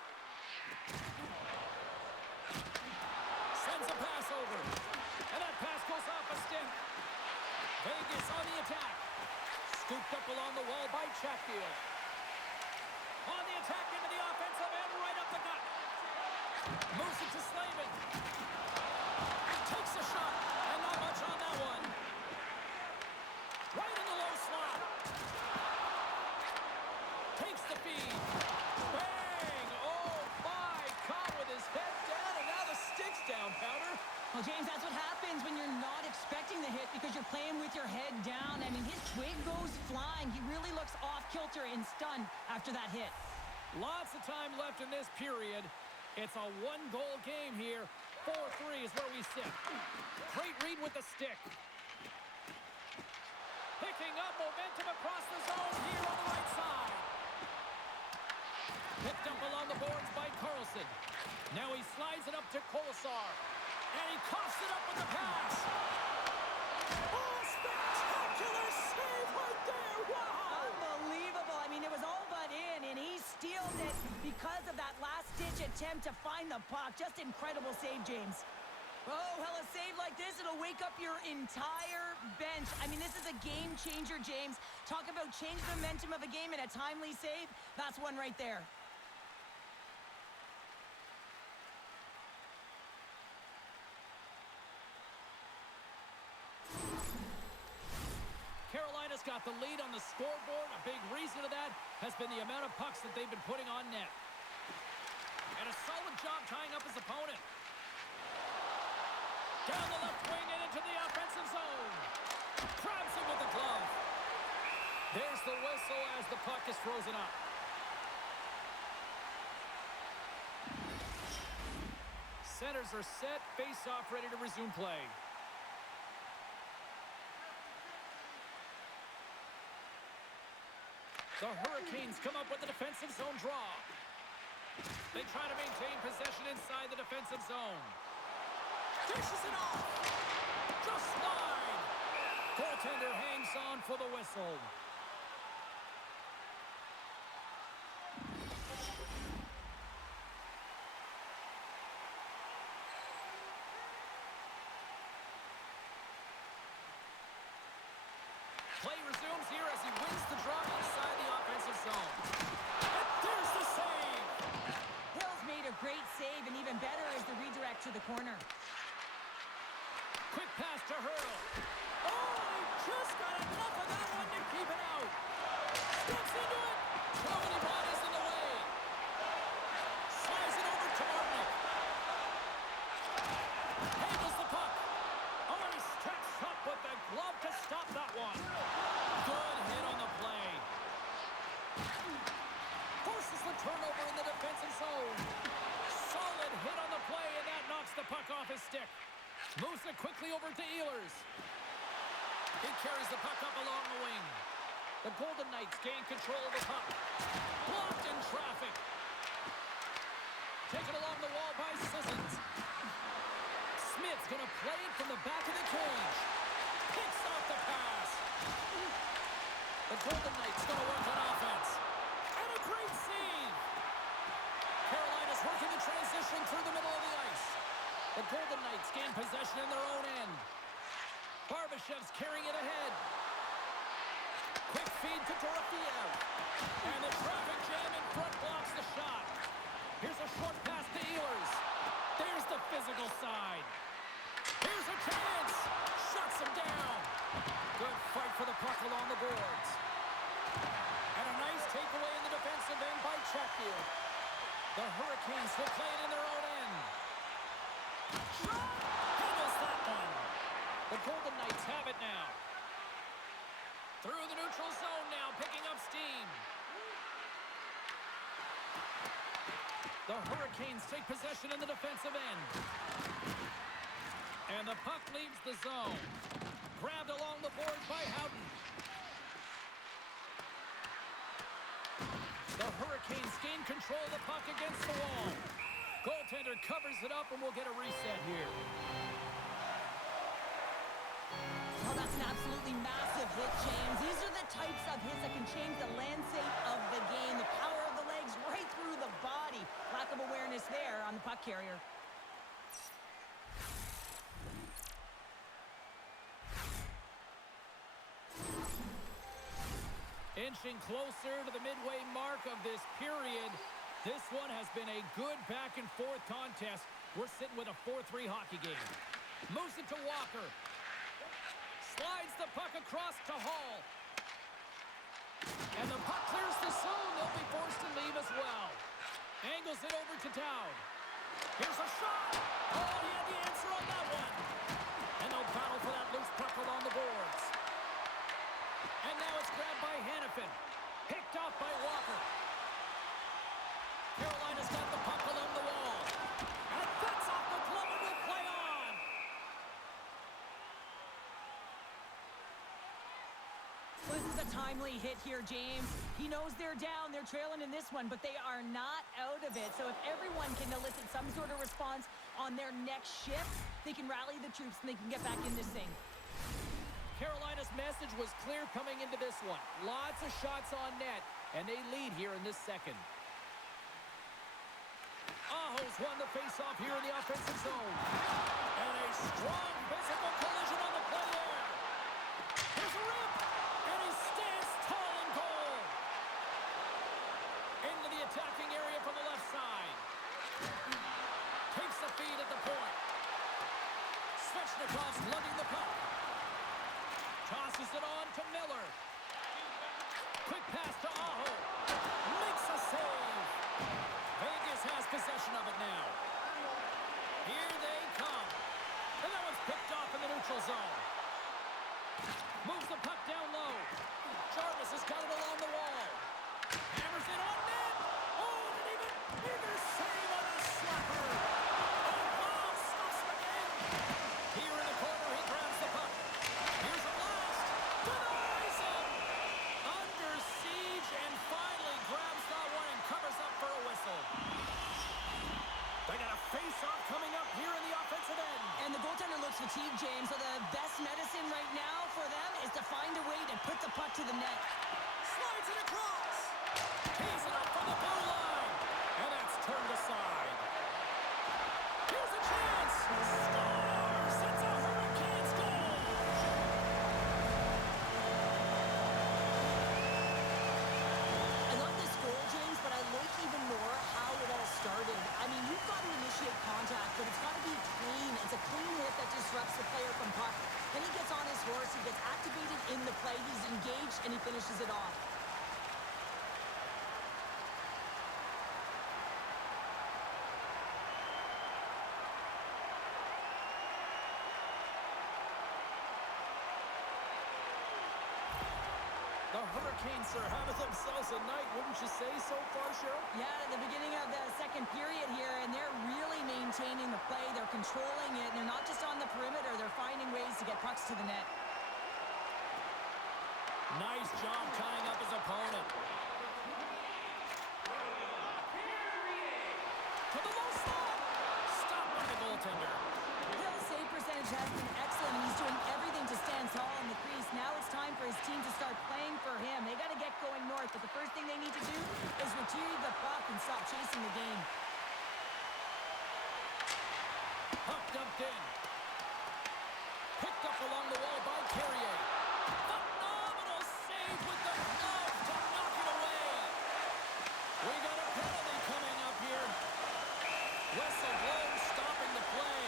Sends a pass over. And that pass goes off a stick. Vegas on the attack. Scooped up along the wall by Chatfield. On the attack into the offensive end, right up the gut. Moves it to Slavin. Takes a shot, and not much on that one. Right in the low slot. Takes the feed. Bang! Oh, my! Caught with his head down, and now the stick's down, Powder. Well, James, that's what happens when you're not expecting the hit because you're playing with your head down. I mean, his twig goes flying. He really looks off-kilter and stunned after that hit. Lots of time left in this period. It's a one-goal game here. 4-3 is where we sit. Great read with the stick. Picking up momentum across the zone here on the right side. Picked up along the boards by Carlson. Now he slides it up to Kolesar. And he coughs it up with the pass. Oh, spectacular save right there. Wow. Unbelievable. I mean, it was all but in, and he steals it. because of that last-ditch attempt to find the puck. Just incredible save, James. Oh, hell, a save like this, it'll wake up your entire bench. I mean, this is a game changer, James. Talk about change the momentum of a game and a timely save. That's one right there. Carolina's got the lead on the scoreboard. A big reason of that has been the amount of pucks that they've been putting on net. And a solid job tying up his opponent. Down the left wing and into the offensive zone. Grabs him with the glove. There's the whistle as the puck is frozen up. Centers are set. Face-off ready to resume play. The Hurricanes come up with the defensive zone draw. They try to maintain possession inside the defensive zone. Dishes it off. Just wide. Goaltender hangs on for the whistle. Play resumes here as he wins the draw inside the offensive zone. And there's the save. Hill's made a great save, and even better is the redirect to the corner. Quick pass to Hurdle. Oh, he just got enough of that one to keep it out. Steps into it. Too many bodies in the way. Slides it over to Martinick. Handles the puck. Oh, he steps up with the glove to stop that one. Good hit on the play. Forces the turnover in the defensive zone. Solid hit on the play, and that knocks the puck off his stick. Moves it quickly over to Ehlers. He carries the puck up along the wing. The Golden Knights gain control of the puck. Blocked in traffic. Taken along the wall by Sissons. Smith's going to play it from the back of the cage. Picks off the pass. The Golden Knights going to work on offense. And a great save. Carolina's working the transition through the middle of the ice. The Golden Knights gain possession in their own end. Barbashev's carrying it ahead. Quick feed to Dorofeev. And the traffic jam in front blocks the shot. Here's a short pass to Ehlers. There's the physical side. Here's a chance. Shuts him down. Good fight for the puck along the boards. And a nice takeaway in the defensive end by Chatfield. The Hurricanes will play it in their own end. Handles that one. The Golden Knights have it now. Through the neutral zone now, picking up steam. The Hurricanes take possession in the defensive end. And the puck leaves the zone. Grabbed along the boards by Houghton. The Hurricanes gain control of the puck against the wall. Goaltender covers it up, and we'll get a reset here. Oh, that's an absolutely massive hit, James. These are the types of hits that can change the landscape of the game. The power of the legs right through the body. Lack of awareness there on the puck carrier. Inching closer to the midway mark of this period. This one has been a good back-and-forth contest. We're sitting with a 4-3 hockey game. Moves it to Walker. Slides the puck across to Hall. And the puck clears the zone. They'll be forced to leave as well. Angles it over to Dowd. Here's a shot. Oh, he had the answer on that one. And they'll battle for that loose puck along the boards. And now it's grabbed by Hannafin. Picked off by Walker. Carolina's got the puck along the wall. And that's off the glove and will play on. Well, this is a timely hit here, James. He knows they're down. They're trailing in this one, but they are not out of it. So if everyone can elicit some sort of response on their next shift, they can rally the troops and they can get back in this thing. Carolina's message was clear coming into this one. Lots of shots on net, and they lead here in this second. Ahos won the face-off here in the offensive zone. And a strong physical collision on the play there. Here's a rip. And he stands tall in goal. Into the attacking area from the left side. Takes the feed at the point. Svechnikov's lugging the puck. Tosses it on to Miller. Quick pass to Aho. Makes a save. Vegas has possession of it now. Here they come. And that one's picked off in the neutral zone. Moves the puck down low. Jarvis has got it along the wall. Hammers it on net. Oh, and an even bigger save on a slapper. Oh, wow, stops the game. Here in the corner, he grabs the puck. Here's a blast. Denies him. Under siege and finally grabs that one and covers up for a whistle. They got a face-off coming up here in the offensive end. And the goaltender looks fatigued, James, so the best medicine right now for them is to find a way to put the puck to the net. Slides it across. Tees it up from the blue line. And that's turned aside. Here's a chance. Scores! It's a Hurricanes goal. I love this goal, James, but I like even more how it all started. I mean, you've got to initiate contact, but it's got to be clean. It's a clean hit that disrupts the player from puck. Then he gets on his horse, he gets activated in the play, he's engaged, and he finishes it off. The Hurricanes are having themselves a night, wouldn't you say, so far, Cheryl? Yeah, at the beginning of the second period here, and they're really maintaining the play. They're controlling it, and they're not just on the perimeter. They're finding ways to get pucks to the net. Nice job tying up his opponent. To the low slot. Stopped by the goaltender. Hill's save percentage has been excellent, and he's doing everything to stand tall in the crease. Now it's time for his team to start playing for him. They got to get going north, but the first thing they need to do is retrieve the puck and stop chasing the game. Puck dumped in. Picked up along the wall by Carrier. Phenomenal save with the glove to knock it away. We got a penalty coming up here. Whistle blows, stopping the play.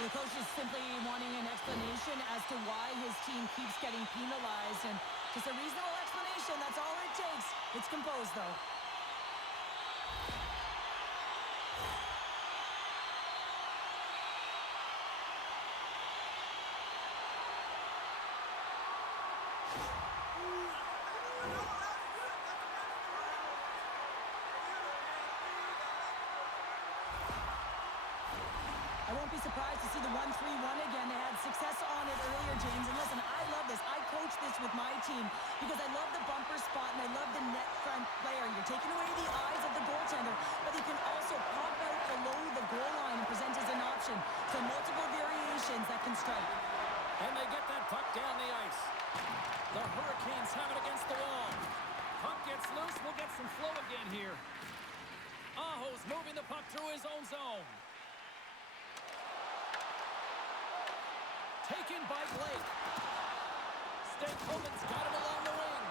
The coach is simply wanting an explanation as to why his team keeps getting penalized, and just a reasonable explanation, that's all it takes. It's composed, though. I won't be surprised to see the 1-3-1 again. They had success on it earlier, James. And listen, I love this. I coach this with my team because I love the bumper spot and I love the net front player. You're taking away the eyes of the goaltender, but he can also pop out below the goal line and present as an option. So multiple variations that can strike. And they get that puck down the ice. The Hurricanes have it against the wall. Puck gets loose. We'll get some flow again here. Aho's moving the puck through his own zone. Taken by Blake. Stankoven's got it along the wing.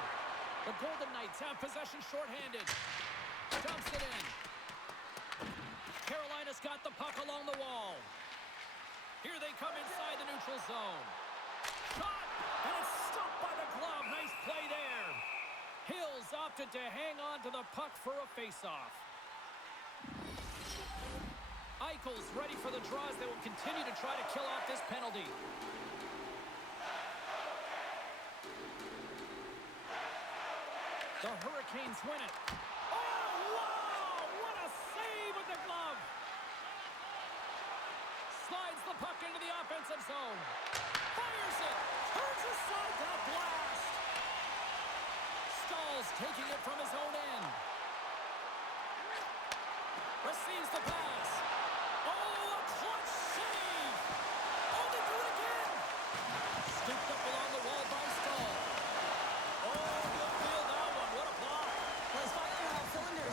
The Golden Knights have possession shorthanded. Dumps it in. Carolina's got the puck along the wall. Here they come inside the neutral zone. Shot! And it's stopped by the glove. Nice play there. Hills opted to hang on to the puck for a face-off. Eichel's ready for the draws. They will continue to try to kill off this penalty. The Hurricanes win it. Oh, wow! What a save with the glove! Slides the puck into the offensive zone. Fires it! Turns aside that blast! Stahl's taking it from his own end. Receives the pass. Oh, a clutch save! Oh, they do it again! Scooped up along the wall by Stahl. Oh, you'll feel that one. What a block. Well, he's firing on all cylinders.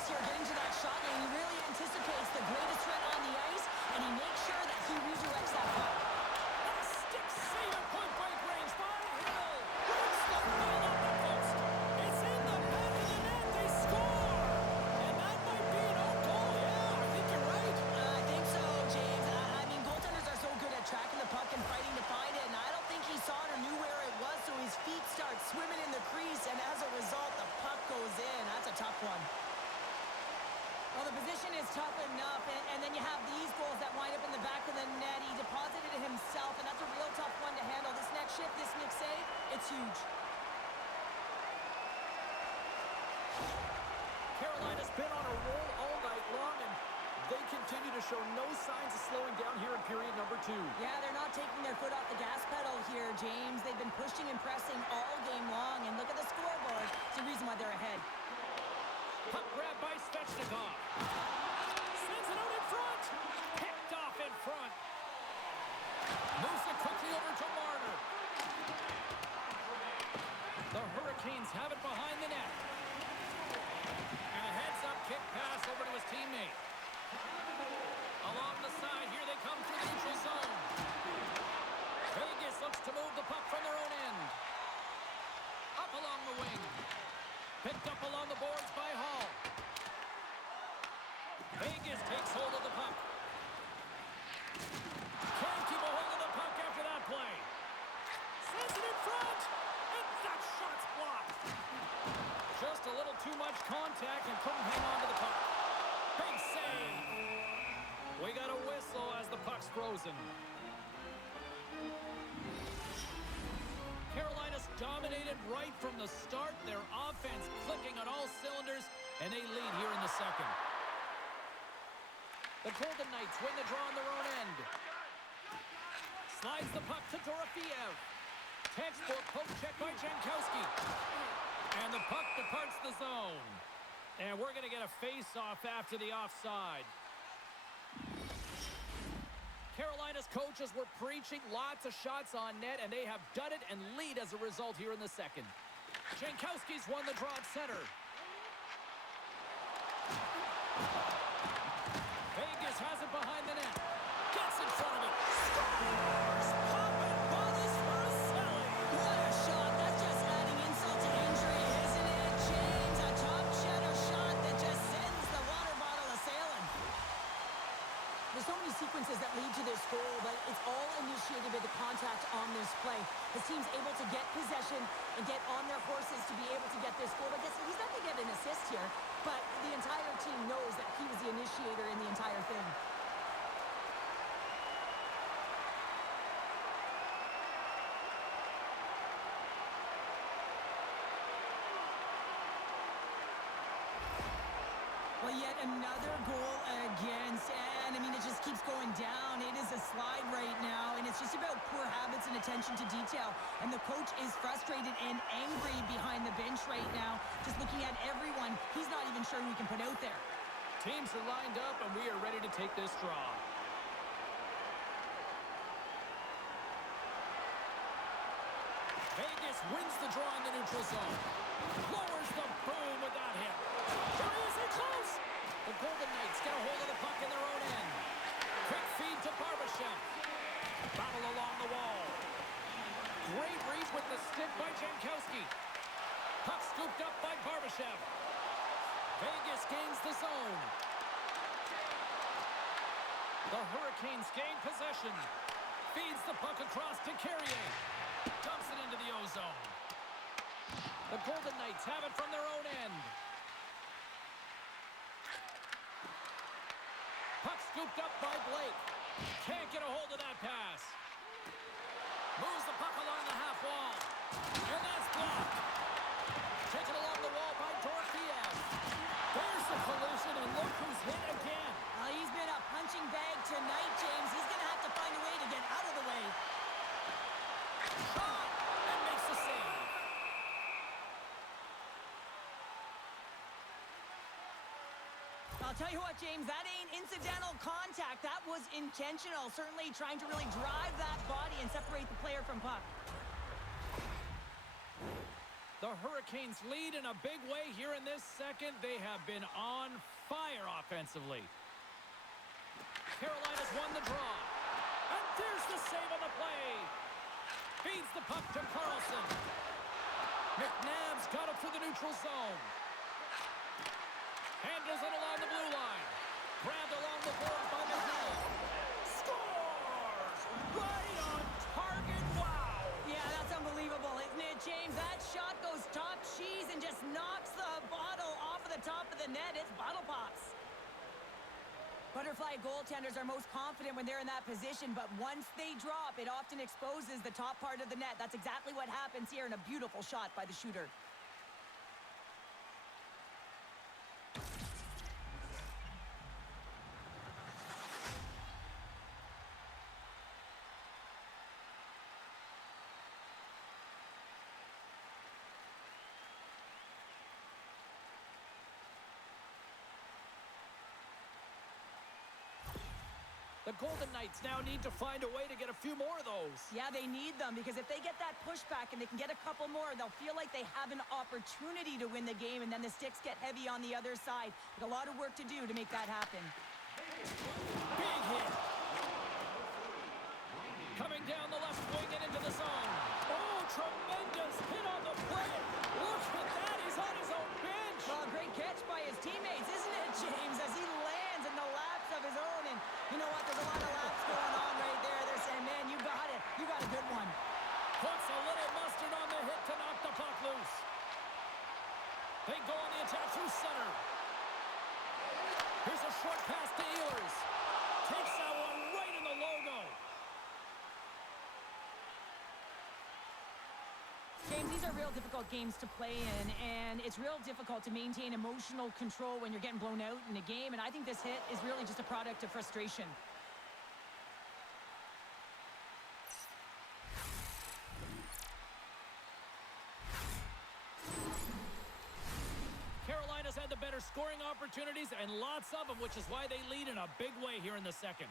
huge. Carolina's been on a roll all night long, and they continue to show no signs of slowing down here in period number 2. Yeah, they're not taking their foot off the gas pedal here, James. They've been pushing and pressing all game long, and look at the scoreboard. It's the reason why they're ahead. Puck grab by Svechnikov. Sends it out in front. Picked off in front. Moves it quickly over to Marner. The Hurricanes have it behind the net. And a heads-up kick pass over to his teammate. Along the side, here they come through the neutral zone. Vegas looks to move the puck from their own end. Up along the wing. Picked up along the boards by Hall. Vegas takes hold of the puck. Can't keep a hold of the puck after that play. Sends it in front. And that shot's blocked. Just a little too much contact and couldn't hang on to the puck. Big save. We got a whistle as the puck's frozen. Carolina's dominated right from the start. Their offense clicking on all cylinders, and they lead here in the second. The Golden Knights win the draw on their own end. Slides the puck to Dorofeev. Textbook poke check by Jankowski. And the puck departs the zone. And we're going to get a face-off after the offside. Carolina's coaches were preaching lots of shots on net, and they have done it and lead as a result here in the second. Jankowski's won the draw at center. Vegas has it behind the net. Gets in front of it. Scores! Pop and bonus for a Stanley. What a shot. That's just adding insult to injury, isn't it, James? A top cheddar shot that just sends the water bottle a-sailing. There's so many sequences that lead to this goal, but it's all initiated with the contact on this play. The team's able to get possession and get on their horses to be able to get this goal. I guess he's not going to get an assist here, but the entire team knows that he was the initiator in the entire thing. Well, yet another goal against, and I mean, it just keeps going down. It is a slide right now, and it's just about poor habits and attention to detail. And the coach is frustrated and angry behind the bench right now, just looking at everyone. He's not even sure who he can put out there. Teams are lined up, and we are ready to take this draw. Vegas wins the draw in the neutral zone. Lowers the boom with that hit. Here he is, in close. The Golden Knights get a hold of the puck in their own end. Quick feed to Barbashev. Battle along the wall. Great reach with the stick by Jankowski. Puck scooped up by Barbashev. Vegas gains the zone. The Hurricanes gain possession. Feeds the puck across to Carrier. Dumps it into the O-zone. The Golden Knights have it from their own end. Puck scooped up by Blake. Can't get a hold of that pass. Moves the puck along the half wall. And that's blocked. Taken along the wall by Dorofeev. There's the collision, and look who's hit again. He's been a punching bag tonight, James. He's going to have to find a way to get out of the way. Shot! And makes the save. I'll tell you what, James, that ain't incidental contact. That was intentional. Certainly trying to really drive that body and separate the player from puck. The Hurricanes lead in a big way here in this second. They have been on fire offensively. Carolina's won the draw. And there's the save on the play. Feeds the puck to Carlson. McNabb's got it through the neutral zone. Handles it along the blue line. Grabbed along the board by McNabb. Scores! Right on target. Wow! Yeah, that's unbelievable, isn't it, James? That shot goes top cheese and just knocks the bottle off of the top of the net. It's bottle pops. Butterfly goaltenders are most confident when they're in that position, but once they drop, it often exposes the top part of the net. That's exactly what happens here, and a beautiful shot by the shooter. The Golden Knights now need to find a way to get a few more of those. Yeah, they need them, because if they get that pushback and they can get a couple more, they'll feel like they have an opportunity to win the game, and then the sticks get heavy on the other side. But a lot of work to do to make that happen. Big hit. Coming down the left wing and into the zone. Oh, tremendous hit on the play. Look at that. He's on his own bench. Well, great catch by his teammates, isn't it, James, as he lands in the laps of his own. And you know what? There's a lot of laps going on right there. They're saying, man, you got it. You got a good one. Puts a little mustard on the hit to knock the puck loose. They go on the attack through center. Here's a short pass to Ehlers. Takes that one right in the logo. James, these are real difficult games to play in, and it's real difficult to maintain emotional control when you're getting blown out in a game, and I think this hit is really just a product of frustration. Carolina's had the better scoring opportunities, and lots of them, which is why they lead in a big way here in the second.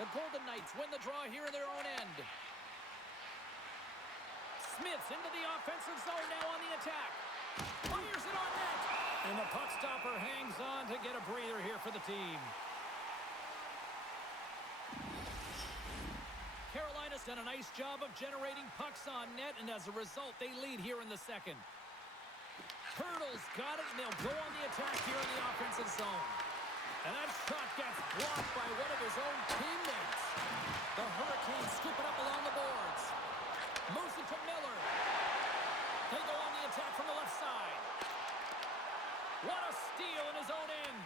The Golden Knights win the draw here in their own end. Smith's into the offensive zone now on the attack. Fires it on net. And the puck stopper hangs on to get a breather here for the team. Carolina's done a nice job of generating pucks on net, and as a result, they lead here in the second. Hurdle's got it, and they'll go on the attack here in the offensive zone. And that shot gets blocked by one of his own teammates. The Hurricanes scoop it up along the boards. Moves it to Miller. They go on the attack from the left side. What a steal in his own end.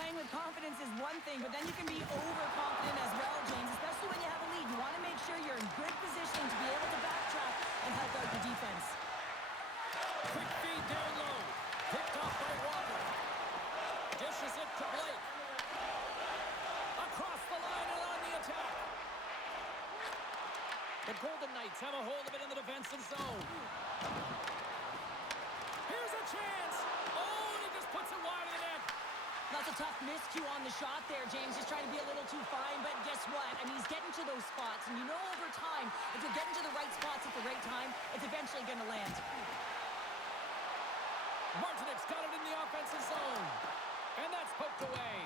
Playing with confidence is one thing, but then you can be overconfident as well, James, especially when you have a lead. You want to make sure you're in good positioning to be able to backtrack and help out the defense. Quick feed down low. Picked off by Walker. Dishes it to Blake. Across the line and on the attack. The Golden Knights have a hold of it in the defensive zone. Here's a chance. Oh, and he just puts it wide of the net. That's a tough miscue on the shot there, James. Just trying to be a little too fine, but guess what? I mean, he's getting to those spots, and you know over time, if you're getting to the right spots at the right time, it's eventually going to land. Martinek's got it in the offensive zone. And that's poked away.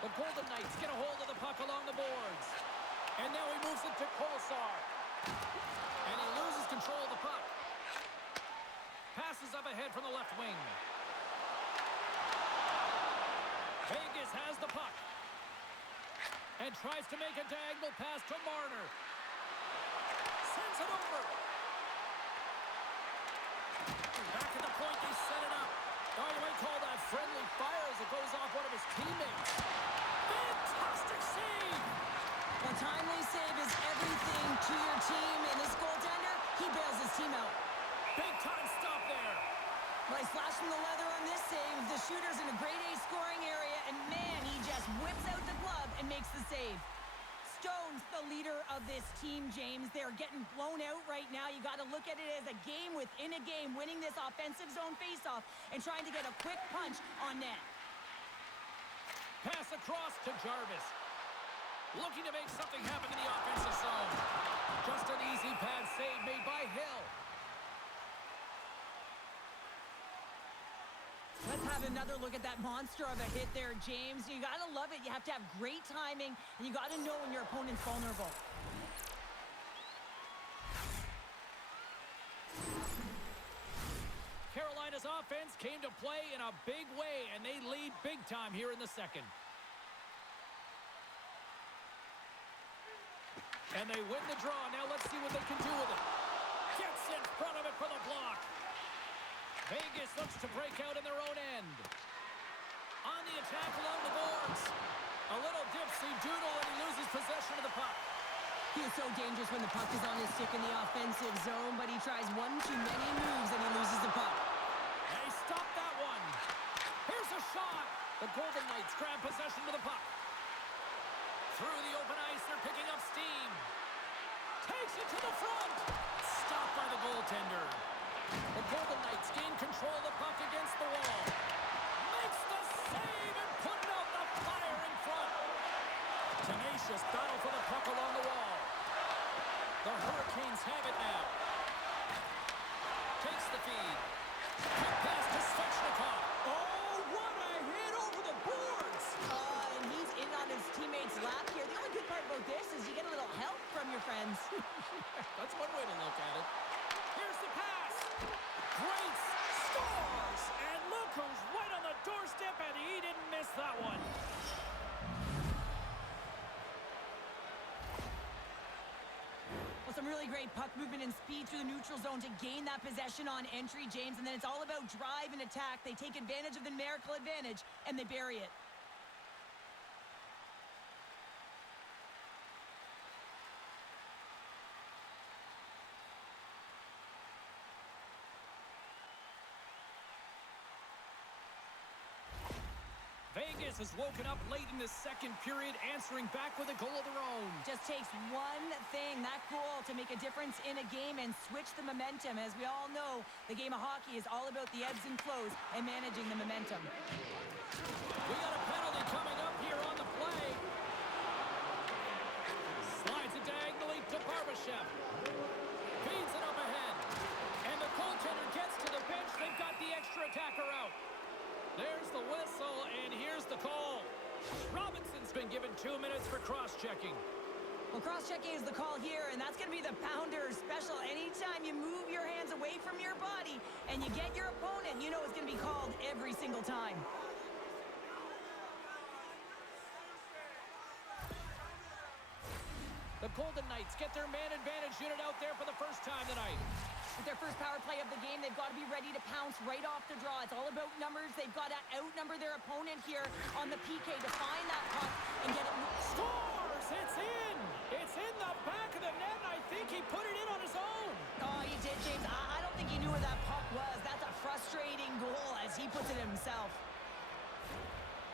The Golden Knights get a hold of the puck along the boards. And now he moves it to Kolesar. And he loses control of the puck. Passes up ahead from the left wing. Vegas has the puck. And tries to make a diagonal pass to Marner. Sends it over. Back at the point, they set it up. Oh, you might call that friendly fire as it goes off one of his teammates. Fantastic save! A timely save is everything to your team, and this goaltender, he bails his team out. Big time stop there. Well, he's flashing the leather on this save. The shooter's in a grade A scoring area, and man, he just whips out the glove and makes the save. Stone's the leader of this team, James. They're getting blown out right now. You got to look at it as a game within a game, winning this offensive zone faceoff and trying to get a quick punch on net. Pass across to Jarvis. Looking to make something happen in the offensive zone. Just an easy pad save made by Hill. Let's have another look at that monster of a hit there, James. You got to love it. You have to have great timing, and you got to know when your opponent's vulnerable. Carolina's offense came to play in a big way, and they lead big time here in the second. And they win the draw. Now let's see what they can do with it. Gets in front of it for the block. Vegas looks to break out in their own end. On the attack along the boards. A little dipsy-doodle, and he loses possession of the puck. He is so dangerous when the puck is on his stick in the offensive zone, but he tries one too many moves, and he loses the puck. They stop that one. Here's a shot. The Golden Knights grab possession of the puck. Through the open ice, they're picking up steam. Takes it to the front. Stopped by the goaltender. The Golden Knights gain control of the puck against the wall. Makes the save and putting out the fire in front. Tenacious battle for the puck along the wall. The Hurricanes have it now. Takes the feed. Quick pass to Svechnikov. Oh, what a hit over the boards! And he's in on his teammate's lap here. The only good part about this is you get a little help from your friends. That's one way to look at it. Here's the pass. Great scores! And look who's right on the doorstep, and he didn't miss that one. Well, some really great puck movement and speed through the neutral zone to gain that possession on entry, James. And then it's all about drive and attack. They take advantage of the numerical advantage, and they bury it. Vegas has woken up late in the second period, answering back with a goal of their own. Just takes one thing, that goal, to make a difference in a game and switch the momentum. As we all know, the game of hockey is all about the ebbs and flows and managing the momentum. We got a penalty coming up here on the play. Slides it diagonally to Barbashev. Feeds it up ahead. And the goaltender gets to the bench. They've got the extra attacker out. There's the whistle, and here's the call. Robinson's been given 2 minutes for cross-checking. Well, cross-checking is the call here, and that's going to be the pounder special. Anytime you move your hands away from your body and you get your opponent, you know it's going to be called every single time. The Golden Knights get their man advantage unit out there for the first time tonight. With their first power play of the game, they've got to be ready to pounce right off the draw. It's all about numbers. They've got to outnumber their opponent here on the PK to find that puck and get it. Scores! It's in! It's in the back of the net, and I think he put it in on his own. Oh, he did, James. I don't think he knew where that puck was. That's a frustrating goal as he puts it himself.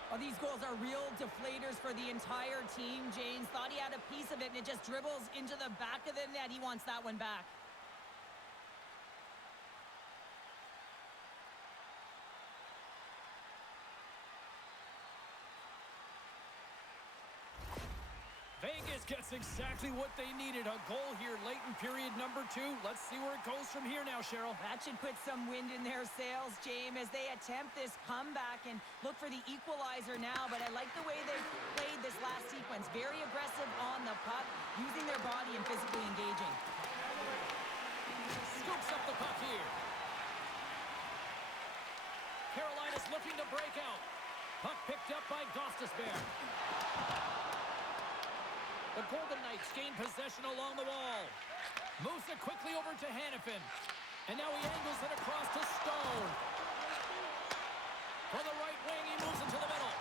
Oh, these goals are real deflators for the entire team. James thought he had a piece of it, and it just dribbles into the back of the net. He wants that one back. Vegas gets exactly what they needed. A goal here late in period number 2. Let's see where it goes from here now, Cheryl. That should put some wind in their sails, James, as they attempt this comeback and look for the equalizer now. But I like the way they've played this last sequence. Very aggressive on the puck, using their body and physically engaging. Scoops up the puck here. Carolina's looking to break out. Puck picked up by Gostisbehere. The Golden Knights gain possession along the wall. Moves it quickly over to Hannafin. And now he angles it across to Stone. For the right wing, he moves it to the middle.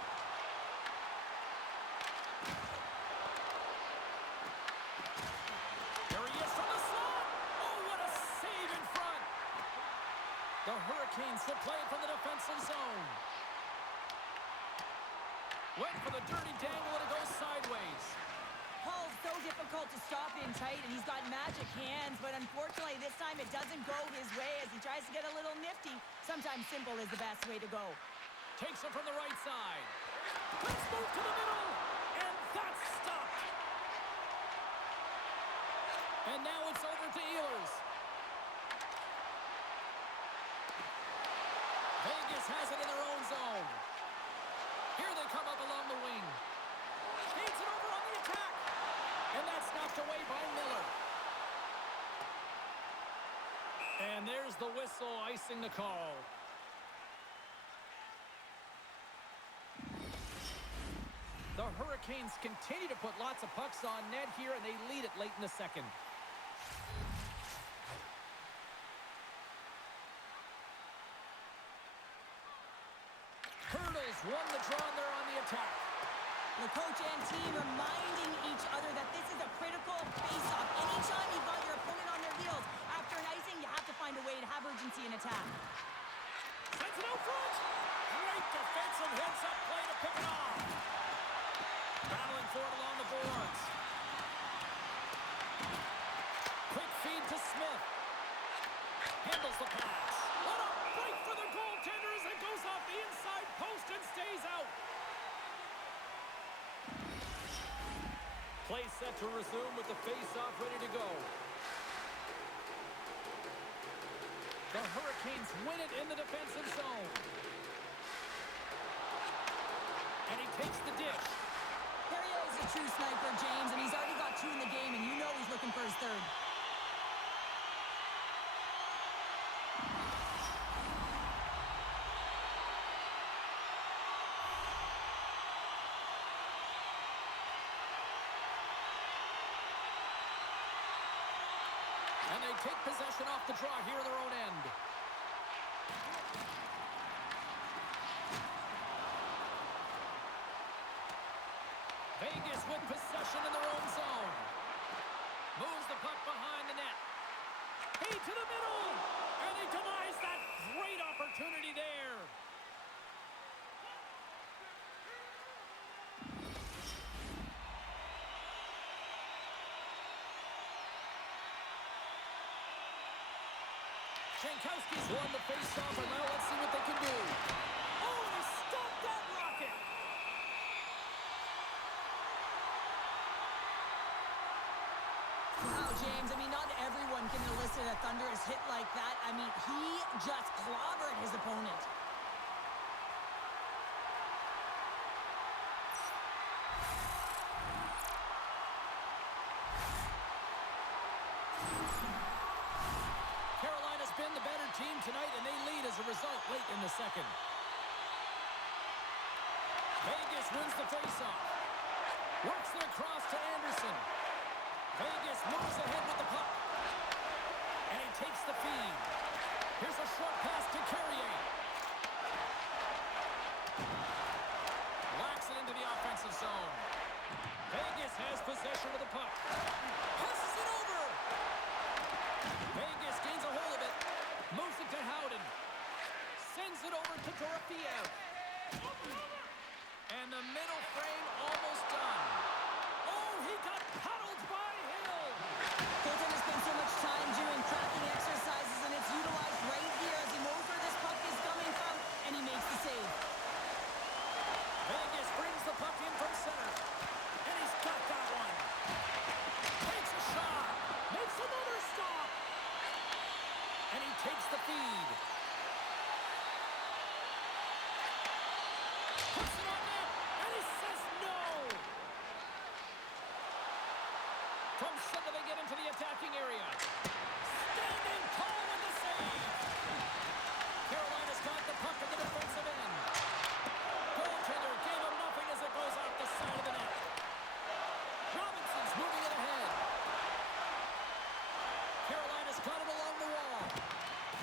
There he is from the slot. Oh, what a save in front. The Hurricanes will play it from the defensive zone. Went for the dirty dangle, and it goes sideways. Paul's so difficult to stop in tight, and he's got magic hands, but unfortunately this time it doesn't go his way as he tries to get a little nifty. Sometimes simple is the best way to go. Takes it from the right side. Let's move to the middle, and that's stopped. And now it's over to Ehlers. Vegas has it in their own zone. Here they come up along the wing. Feeds it over on the attack. And that's knocked away by Miller. And there's the whistle icing the call. The Hurricanes continue to put lots of pucks on net here, and they lead it late in the second. He's won the draw and they're on the attack. The coach and team reminding each other that this is a critical face-off. Anytime you've got your opponent on their heels after an icing, you have to find a way to have urgency in attack. Sends it out front. Great defensive heads-up play to pick it off. Battling for it along the boards. Quick feed to Smith. Handles the pass. What a break for the goaltender as it goes off the inside post and stays out. Play set to resume with the face-off ready to go. The Hurricanes win it in the defensive zone. And he takes the dish. Perrier is a true sniper, James, and he's already got 2 in the game, and you know he's looking for his third. And they take possession off the draw here at their own end. Vegas with possession in their own zone. Moves the puck behind the net. Hey, to the middle! And he denies that great opportunity there. Jankowski's won the face-off, and now let's see what they can do. Oh, he stopped that rocket! Wow, James, I mean, not everyone can elicit a thunderous hit like that. I mean, he just clobbered his opponent. Carolina's been the better team tonight, and they lead as a result late in the second. Vegas wins the faceoff. Works it across to Anderson. Vegas moves ahead with the puck. And he takes the feed. Here's a short pass to Carrier. Whacks it into the offensive zone. Vegas has possession of the puck. Passes it over. Vegas gains a hold of it. Moves it to Howden. Sends it over to Dorofiev. And the middle frame almost done. Oh, he got paddled by Hill. Goaltender spends so much time doing tracking exercises, and it's utilized right here as he knows where this puck is coming from, and he makes the save. Vegas brings the puck in from center. And he's got that one. Takes a shot. Makes another stop. And he takes the feed. Puts it on net. And he says no. From center they get into the attacking area. Standing tall with the save. Carolina's got the puck at the defensive end. Goaltender gave him nothing as it goes off the side of the net. Robinson's moving it ahead. Carolina's got it along the wall.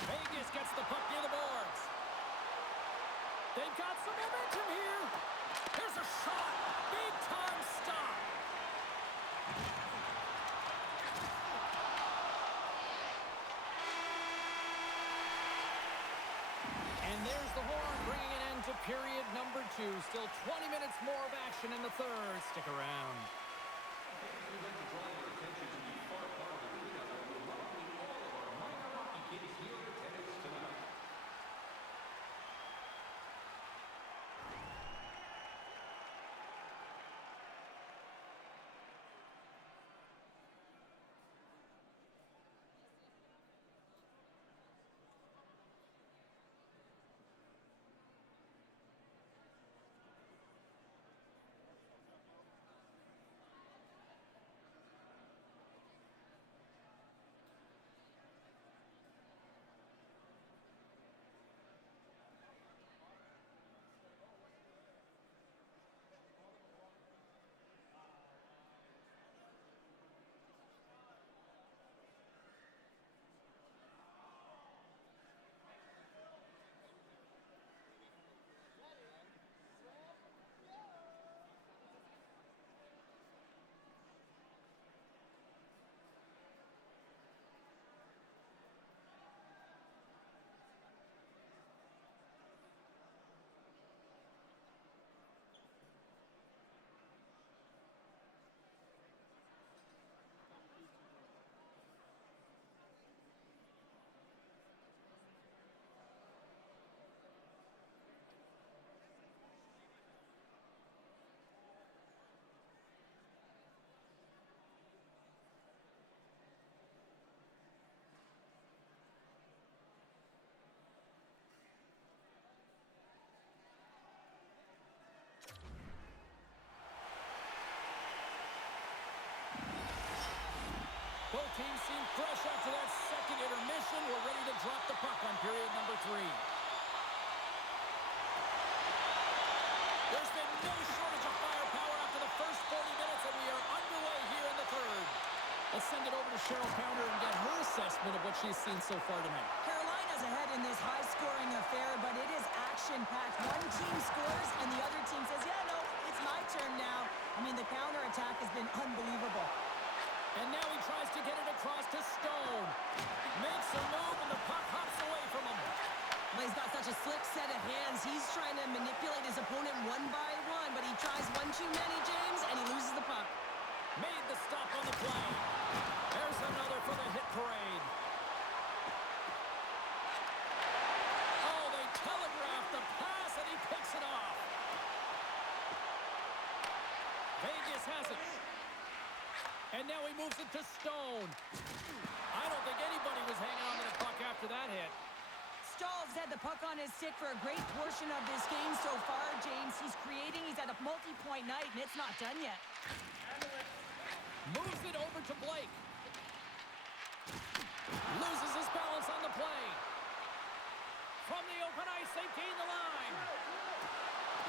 Vegas gets the puck near the boards. They've got some momentum here. Here's a shot. Big time stop. And there's the horn bringing an end to period number 2. Still 20 minutes more of action in the third. Stick around. Hurricanes seem fresh after that second intermission. We're ready to drop the puck on period number 3. There's been no shortage of firepower after the first 40 minutes, and we are underway here in the third. Let's send it over to Cheryl Pounder and get her assessment of what she's seen so far tonight. Carolina's ahead in this high-scoring affair, but it is action-packed. One team scores, and the other team says, yeah, no, it's my turn now. I mean, the counterattack has been unbelievable. And now he tries to get it across to Stone. Makes a move, and the puck hops away from him. Well, he's got such a slick set of hands. He's trying to manipulate his opponent one by one, but he tries one too many, James, and he loses the puck. Made the stop on the play. There's another for the hit parade. Oh, they telegraphed the pass, and he picks it off. Vegas has it. And now he moves it to Stone. I don't think anybody was hanging on to the puck after that hit. Stahl's had the puck on his stick for a great portion of this game so far, James. He's creating. He's had a multi-point night, and it's not done yet. Moves it over to Blake. Loses his balance on the play. From the open ice, they gain the line.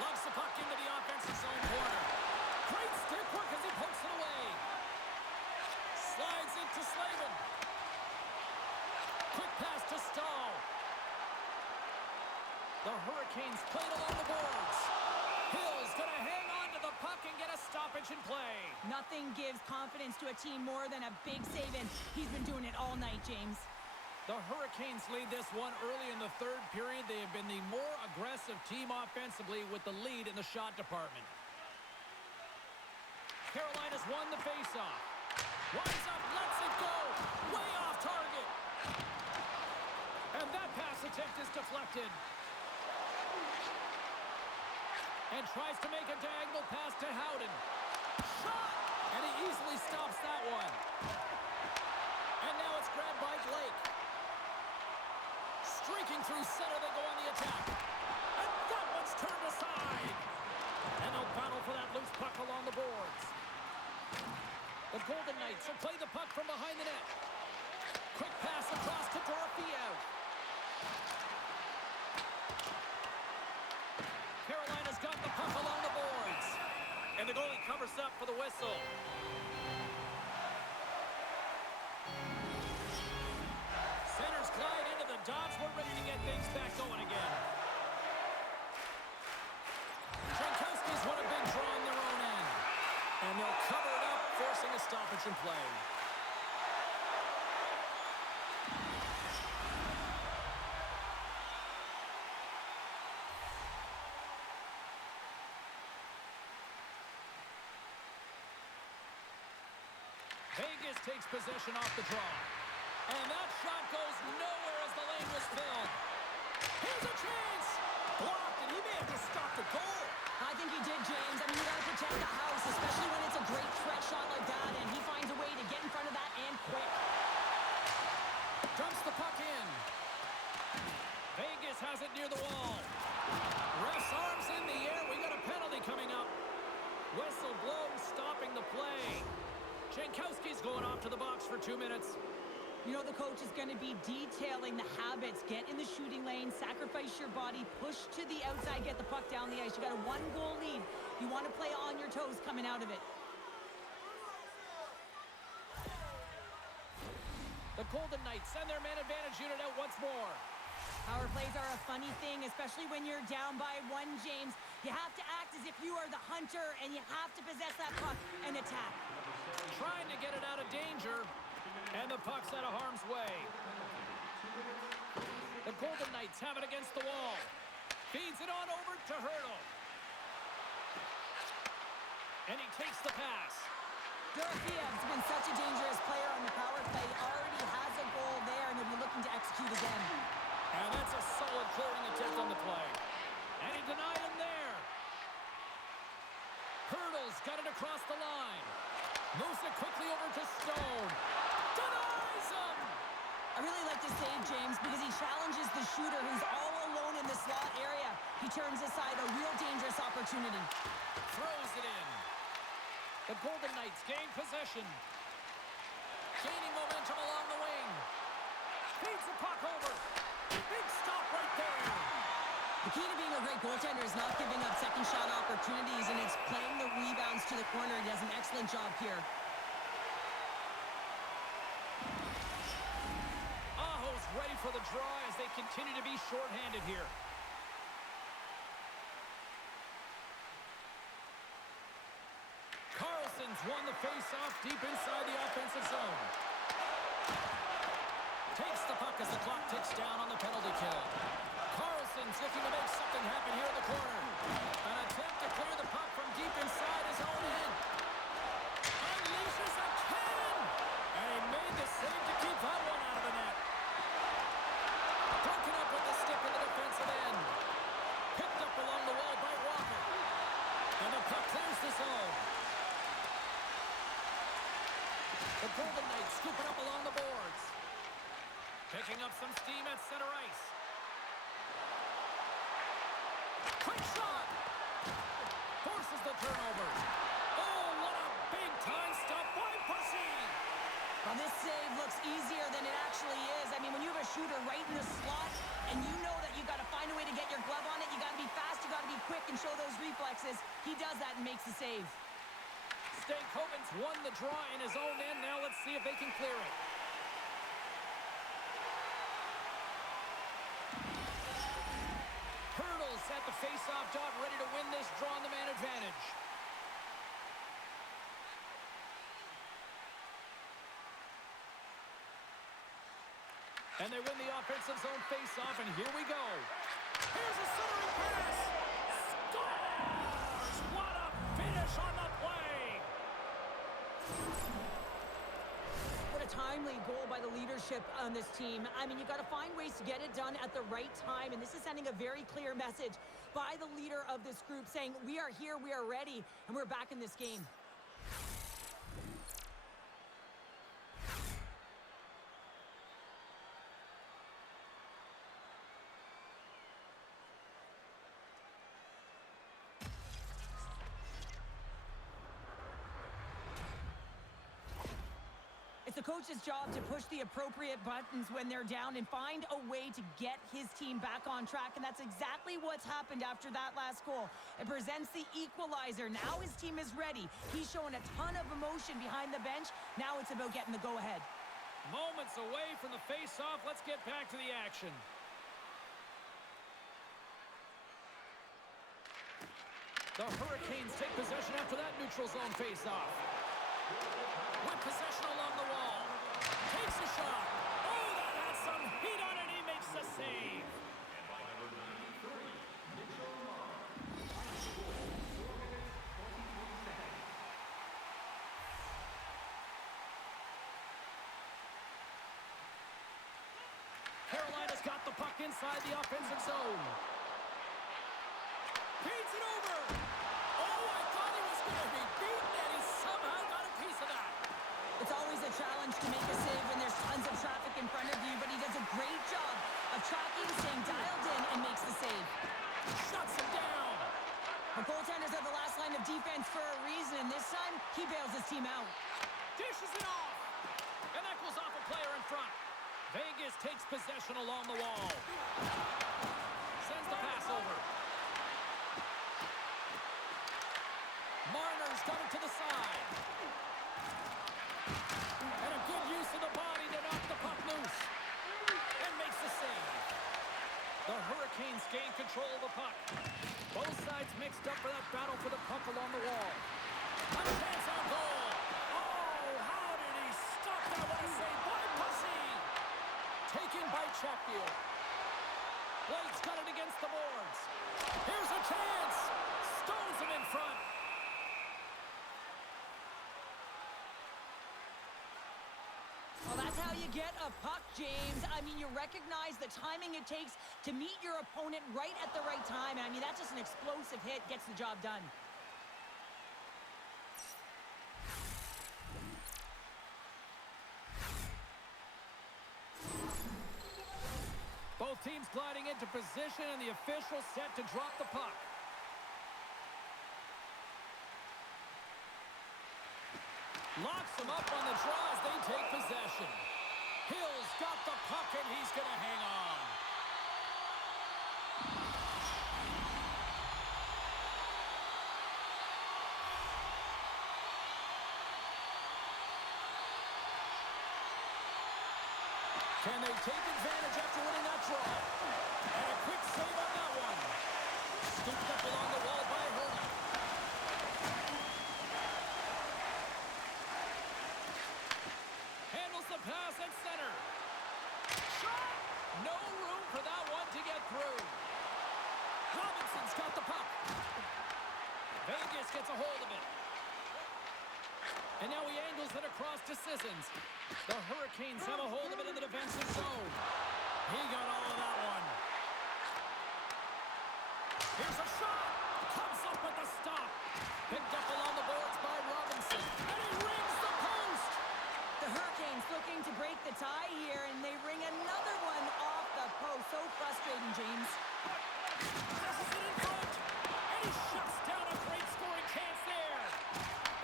Loves the puck into the offensive zone corner. Great stick work as he pokes it away. Slides it to Slavin. Quick pass to Stahl. The Hurricanes played along the boards. Hill's going to hang on to the puck and get a stoppage in play. Nothing gives confidence to a team more than a big save, and he's been doing it all night, James. The Hurricanes lead this one early in the third period. They have been the more aggressive team offensively with the lead in the shot department. Carolina's won the faceoff. Winds up, lets it go. Way off target. And that pass attempt is deflected. And tries to make a diagonal pass to Howden. Shot! And he easily stops that one. And now it's grabbed by Blake. Streaking through center, they go on the attack. And that one's turned aside. And they'll battle for that loose puck along the boards. The Golden Knights will play the puck from behind the net. Quick pass across to Dorofeev. Carolina's got the puck along the boards. And the goalie covers up for the whistle. Centers glide into the dots. We're ready to get things back going again. Jankowski's won a big draw on their own end. And they'll cover it up, forcing a stoppage in play. Vegas takes possession off the draw. And that shot goes nowhere as the lane was filled. Here's a chance! Blocked, and he may have just stopped the goal. I think he did, James. I mean, you got to protect the house, especially when it's a great threat shot like that, and he finds a way to get in front of that and quick. Dumps the puck in. Vegas has it near the wall. Ref's arms in the air. We got a penalty coming up. Whistle blows, stopping the play. Jankowski's going off to the box for 2 minutes. You know, the coach is going to be detailing the habits. Get in the shooting lane, sacrifice your body, push to the outside, get the puck down the ice. You got a 1-goal lead. You want to play on your toes coming out of it. The Golden Knights send their man advantage unit out once more. Power plays are a funny thing, especially when you're down by 1, James. You have to act as if you are the hunter, and you have to possess that puck and attack. Trying to get it out of danger, and the puck's out of harm's way. The Golden Knights have it against the wall. Feeds it on over to Hurdle. And he takes the pass. Dorofiev's been such a dangerous player on the power play. Already has a goal there, and he'll be looking to execute again. And that's a solid clearing attempt on the play. And he denied him there. Hurdle's got it across the line. Moves it quickly over to Stone. Denies him! I really like to save James because he challenges the shooter who's all alone in the slot area. He turns aside a real dangerous opportunity. Throws it in. The Golden Knights gain possession. gaining momentum along the wing. Feeds the puck over. Big stop right there. The key to being a great goaltender is not giving up second shot opportunities, and it's playing the rebounds to the corner. He does an excellent job here. Aho's ready for the draw as they continue to be shorthanded here. Carlson's won the face-off deep inside the offensive zone. Takes the puck as the clock ticks down on the penalty kill. Carlson's looking to make something happen here in the corner. An attempt to clear the puck from deep inside his own end. Unleashes a cannon! And he made the save to keep that one out of the net. Broken up with the stick in the defensive end. Picked up along the wall by Walker. And the puck clears the zone. The Golden Knights scoop it up along the boards. Picking up some steam at center ice. Quick shot! Forces the turnover. Oh, what a big-time stop by Pussy! Well, this save looks easier than it actually is. I mean, when you have a shooter right in the slot, and you know that you got to find a way to get your glove on it, you got to be fast, you got to be quick, and show those reflexes. He does that and makes the save. Stankoven's won the draw in his own end. Now let's see if they can clear it. Hurdles at the face-off dot, ready to win this draw on the man advantage. And they win the offensive zone face-off, and here we go. Here's a centering pass. Scores! What a finish on the play! What a timely goal by the leadership on this team. I mean, you got to find ways to get it done at the right time, and this is sending a very clear message by the leader of this group saying, we are here, we are ready, and we're back in this game. It's the coach's job to push the appropriate buttons when they're down and find a way to get his team back on track, and that's exactly what's happened after that last goal. It presents the equalizer. Now his team is ready. He's showing a ton of emotion behind the bench. Now it's about getting the go-ahead. Moments away from the face-off. Let's get back to the action. The Hurricanes take possession after that neutral zone face-off. With possession along the wall. Takes a shot. Oh, that has some heat on it. He makes the save. Carolina's got the puck inside the offensive zone. Feeds it over. Oh, I thought he was going to be beaten, and he somehow got a piece of that. It's always a challenge to make a save when there's tons of traffic in front of you, but he does a great job of tracking, staying dialed in, and makes the save. Shuts him down. The goaltenders are the last line of defense for a reason, and this time, he bails his team out. Dishes it off. And that goes off a player in front. Vegas takes possession along the wall. Sends the pass over. Marner's got it to the side. And a good use of the body to knock the puck loose. And makes the save. The Hurricanes gain control of the puck. Both sides mixed up for that battle for the puck along the wall. A chance on goal. Oh, how did he stop that? What a save by Pussy. Taken by Chatfield. Blake's got it against the boards. Here's a chance. Stones him in front. Well, that's how you get a puck, James. I mean, you recognize the timing it takes to meet your opponent right at the right time. I mean, that's just an explosive hit, gets the job done. Both teams gliding into position, and the official set to drop the puck. Locks him up on the draw as they take possession. Hill's got the puck, and he's going to hang on. Can they take advantage after winning that draw? And a quick save on that one. Scooped up along the wall by Herta. Handles the pass at center. Shot! No room for that one to get through. Robinson's got the puck. Vegas gets a hold of it. And now he angles it across to Sissons. The Hurricanes have a hold of it in the defensive zone. He got all of that one. Here's a shot. Comes up with the stop. Picked up along the boards by Robinson. And he rings the post. The Hurricanes looking to break the tie here, and they ring another one off the post. So frustrating, James. Passes it in front. And he shuts down a great scoring chance there.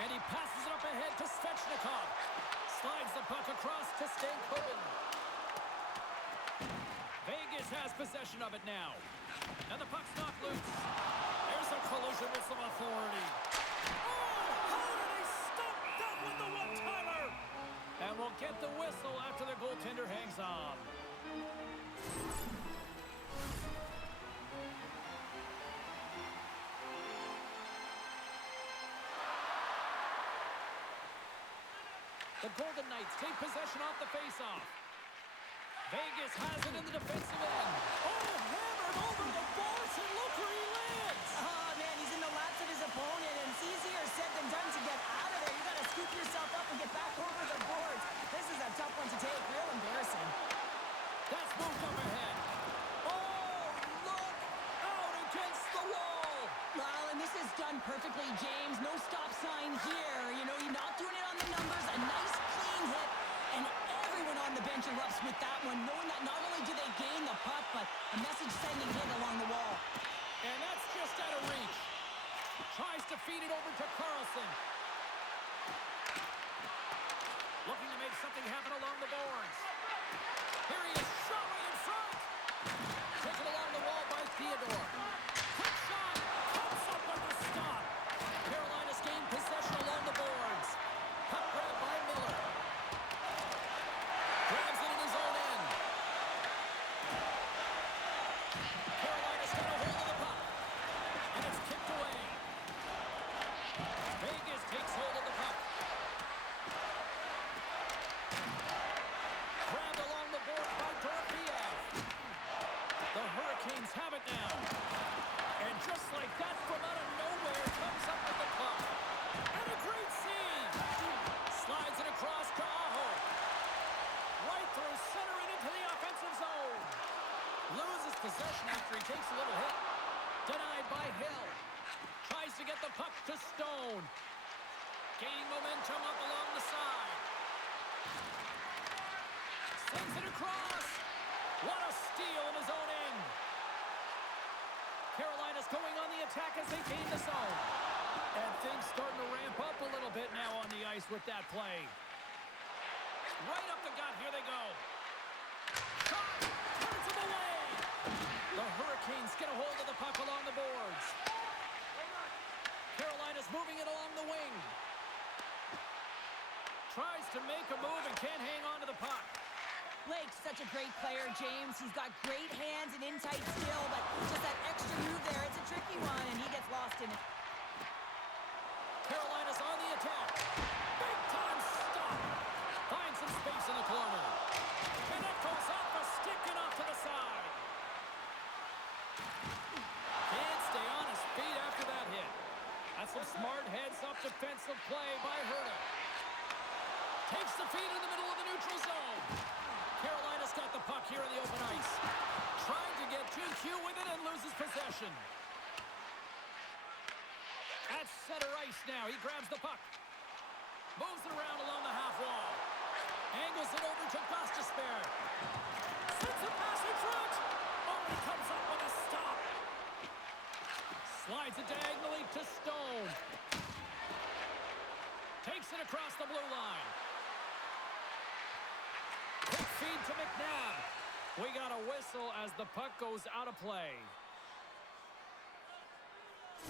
And he passes it up ahead to Svechnikov. Slides the puck across to Stankoven. Vegas has possession of it now. And the puck's knocked loose. There's a collision with some authority. Oh, how did he stop that with the one-timer? And we'll get the whistle after the goaltender hangs on. The Golden Knights take possession off the face-off. Vegas has it in the defensive end. Oh, hammered over the boards, and look where he lands. Oh, man, he's in the laps of his opponent, and it's easier said than done to get out of there. You got to scoop yourself up and get back over the boards. This is a tough one to take. Real embarrassing. That's moved up ahead. Oh, look out against the wall. Well, and this is done perfectly, James. No stop sign here. You know, you're not doing it on the numbers. A nice, clean hit, and everyone on the bench erupts with that one, knowing that not only do they gain the puck, but a message-sending hit along the wall. And that's just out of reach. Tries to feed it over to Carlson. Looking to make something happen along the boards. Here he is, shot right in front. Taken along the wall by Theodore. Quick shot, comes up with the stop. Carolina's gained possession along the boards. Puck grab by Miller. Grabs it in his own end. Carolina's got a hold of the puck. And it's kicked away. Vegas takes hold of the puck. Grabbed along the board by Dorofeev. The Hurricanes have it now. And just like that, from out of nowhere, comes up with the puck. And a great save. Slides it across to Aho. Right through center and into the offensive zone. Loses possession after he takes a little hit. Denied by Hill. Tries to get the puck to Stone. Gaining momentum up along the side. Sends it across. What a steal in his own end. Carolina's going on the attack as they gain the zone. And things starting to ramp up a little bit now on the ice with that play. Right up the gut, here they go. Shot, turns him away. The Hurricanes get a hold of the puck along the boards. Carolina's moving it along the wing. Tries to make a move and can't hang on to the puck. Blake's such a great player, James. He's got great hands and in-tight skill, but just that extra move there, it's a tricky one, and he gets lost in it. Carolina's on the attack. Big time stop. Finds some space in the corner. And that goes off a stick and off to the side. Can't stay on his feet after that hit. That's some smart heads-up defensive play by Herta. Takes the feed in the middle of the neutral zone. Carolina's got the puck here in the open ice. Trying to get 2Q with it and loses possession. At center ice now. He grabs the puck. Moves it around along the half wall. Angles it over to Gostisbehere. Sends a pass in front. Oh, he comes up with a stop. Slides it diagonally to Stone. Takes Kicks it across the blue line. Quick feed to McNabb. We got a whistle as the puck goes out of play.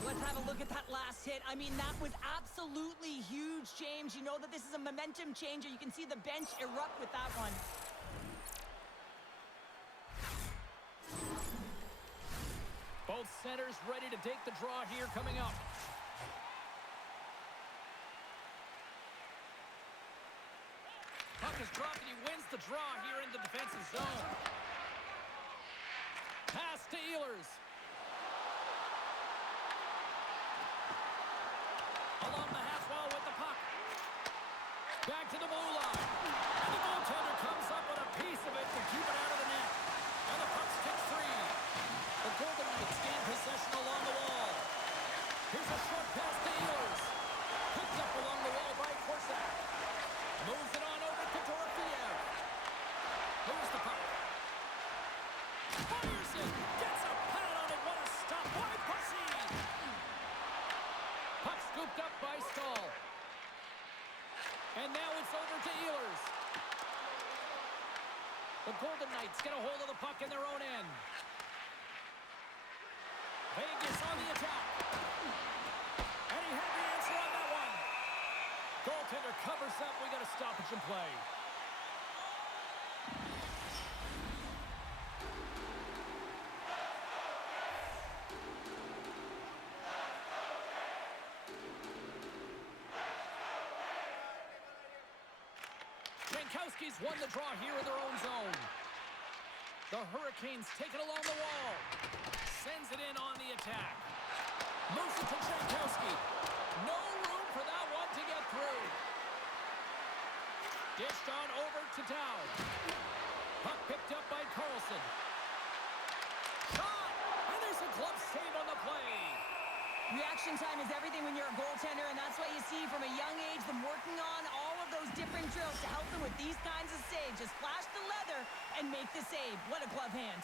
Let's have a look at that last hit. I mean, that was absolutely huge, James. You know that this is a momentum changer. You can see the bench erupt with that one. Both centers ready to take the draw here coming up. Puck is dropped and he wins the draw here in the defensive zone. Pass to Ehlers. Along the half wall with the puck. Back to the blue line. And the goaltender comes up with a piece of it to keep it out of the net. And the puck sticks free. The Golden Knights gain possession along the wall. Here's a short pass to Ehlers. Picked up along the wall by Korsak. Moves it on over to Dorofeev. Moves the puck. Fires it. Gets a pad on it. What a stop by Pussy. Puck scooped up by Stahl. And now it's over to Ehlers. The Golden Knights get a hold of the puck in their own end. Vegas on the attack. And he had the answer on that one. Goaltender covers up. We got a stoppage in play. Jankowski's won the draw here in their own zone. The Hurricanes take it along the wall. Sends it in on the attack. Moves it to Jankowski. No room for that one to get through. Dished on over to Dowd. Puck picked up by Carlson. Shot! And there's a glove save on the play. Reaction time is everything when you're a goaltender, and that's what you see from a young age, them working on all of those different drills to help them with these kinds of saves. Just flash the leather and make the save. What a glove hand.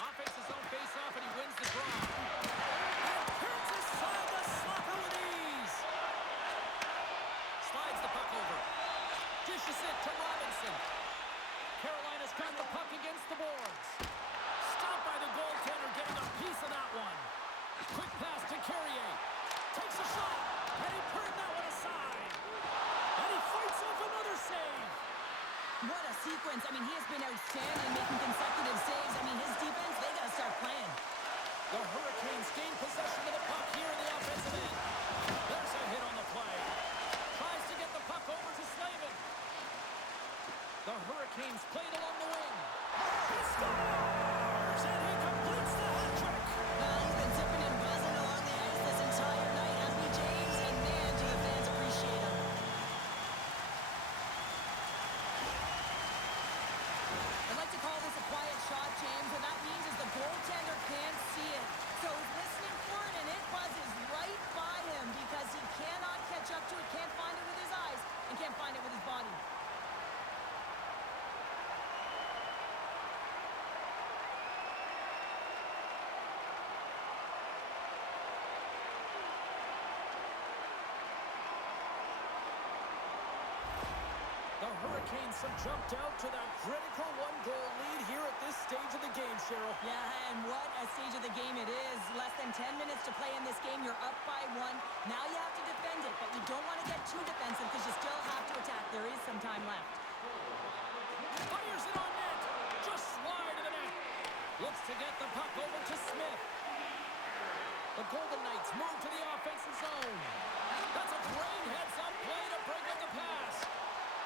Offense's own face-off, and he wins the draw. And turns aside the slapper with ease. Slides the puck over. Dishes it to Robinson. Carolina's got the puck against the boards. Stopped by the goaltender, getting a piece of that one. Quick pass to Carrier. Takes a shot, and he turned that one aside. And he fights off another save. What a sequence. I mean, he has been outstanding making consecutive saves. I mean, his defense, they got to start playing. The Hurricanes gain possession of the puck here in the offensive end. There's a hit on the play. Tries to get the puck over to Slavin. The Hurricanes played along the wing. He scores! And he completes the hat trick. Well, he's been zipping and buzzing along the ice this entire night, hasn't he, James? And man, do the fans appreciate him. I'd like to call this a quiet shot, James. What that means is the goaltender can't see it. So he's listening for it, and it buzzes right by him because he cannot catch up to it, can't find it with his eyes, and can't find it with his body. The Hurricanes have jumped out to that critical one-goal lead here at this stage of the game, Cheryl. Yeah, and what a stage of the game it is. Less than 10 minutes to play in this game. You're up by 1. Now you have to defend it, but you don't want to get too defensive because you still have to attack. There is some time left. Fires it on net. Just wide of the net. Looks to get the puck over to Smith. The Golden Knights move to the offensive zone. That's a great heads-up play to break up the pass.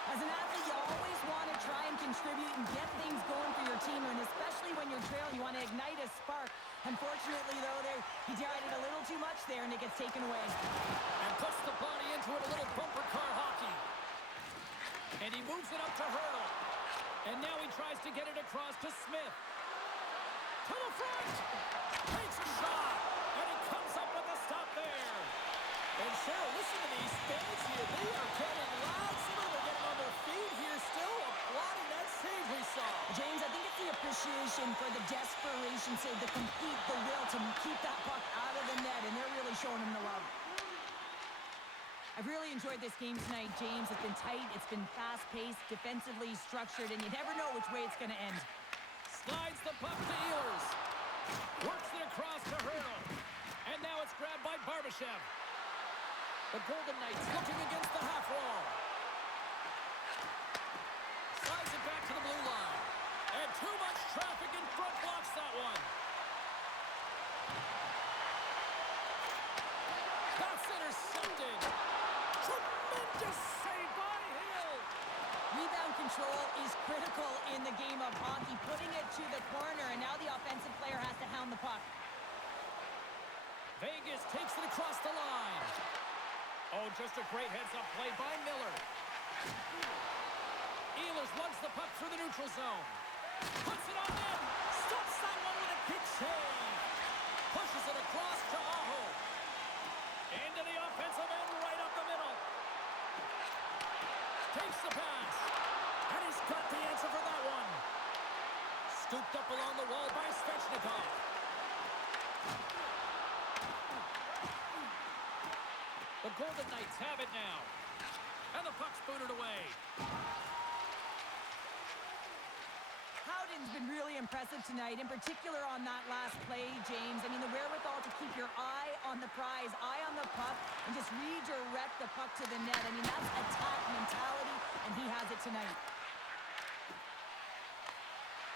As an athlete, you always want to try and contribute and get things going for your team, and especially when you're trailing, you want to ignite a spark. Unfortunately, though, he tried it a little too much there, and it gets taken away. And puts the body into it, a little bumper car hockey. And he moves it up to Hurdle. And now he tries to get it across to Smith. To the front! Takes a shot! And he comes up with a stop there. And Cheryl, listen to these fans here. They are getting loud. Some of them are getting on their feet here still, applauding that save we saw. James, I think it's the appreciation dedication, for the desperation, say the will to keep that puck out of the net, and they're really showing him the love. I've really enjoyed this game tonight, James. It's been tight, it's been fast-paced, defensively structured, and you never know which way it's going to end. Slides the puck to Ehlers. Works it across to Hurdle. And now it's grabbed by Barbashev. The Golden Knights looking against the half wall. Slides it back to the blue line. And too much traffic in front blocks that one. That's intercepted. Tremendous save by Hill. Rebound control is critical in the game of hockey, putting it to the corner, and now the offensive player has to hound the puck. Vegas takes it across the line. Oh, just a great heads-up play by Miller. Ehlers lugs the puck through the neutral zone. Puts it on in. Stops that one with a kick save. Pushes it across to Aho. Into the offensive end, right up the middle. Takes the pass. And he's got the answer for that one. Scooped up along the wall by Svechnikov. The Golden Knights have it now. And the puck's booted away. Howden's been really impressive tonight, in particular on that last play, James. I mean, the wherewithal to keep your eye on the prize, eye on the puck, and just redirect the puck to the net. I mean, that's attack mentality, and he has it tonight.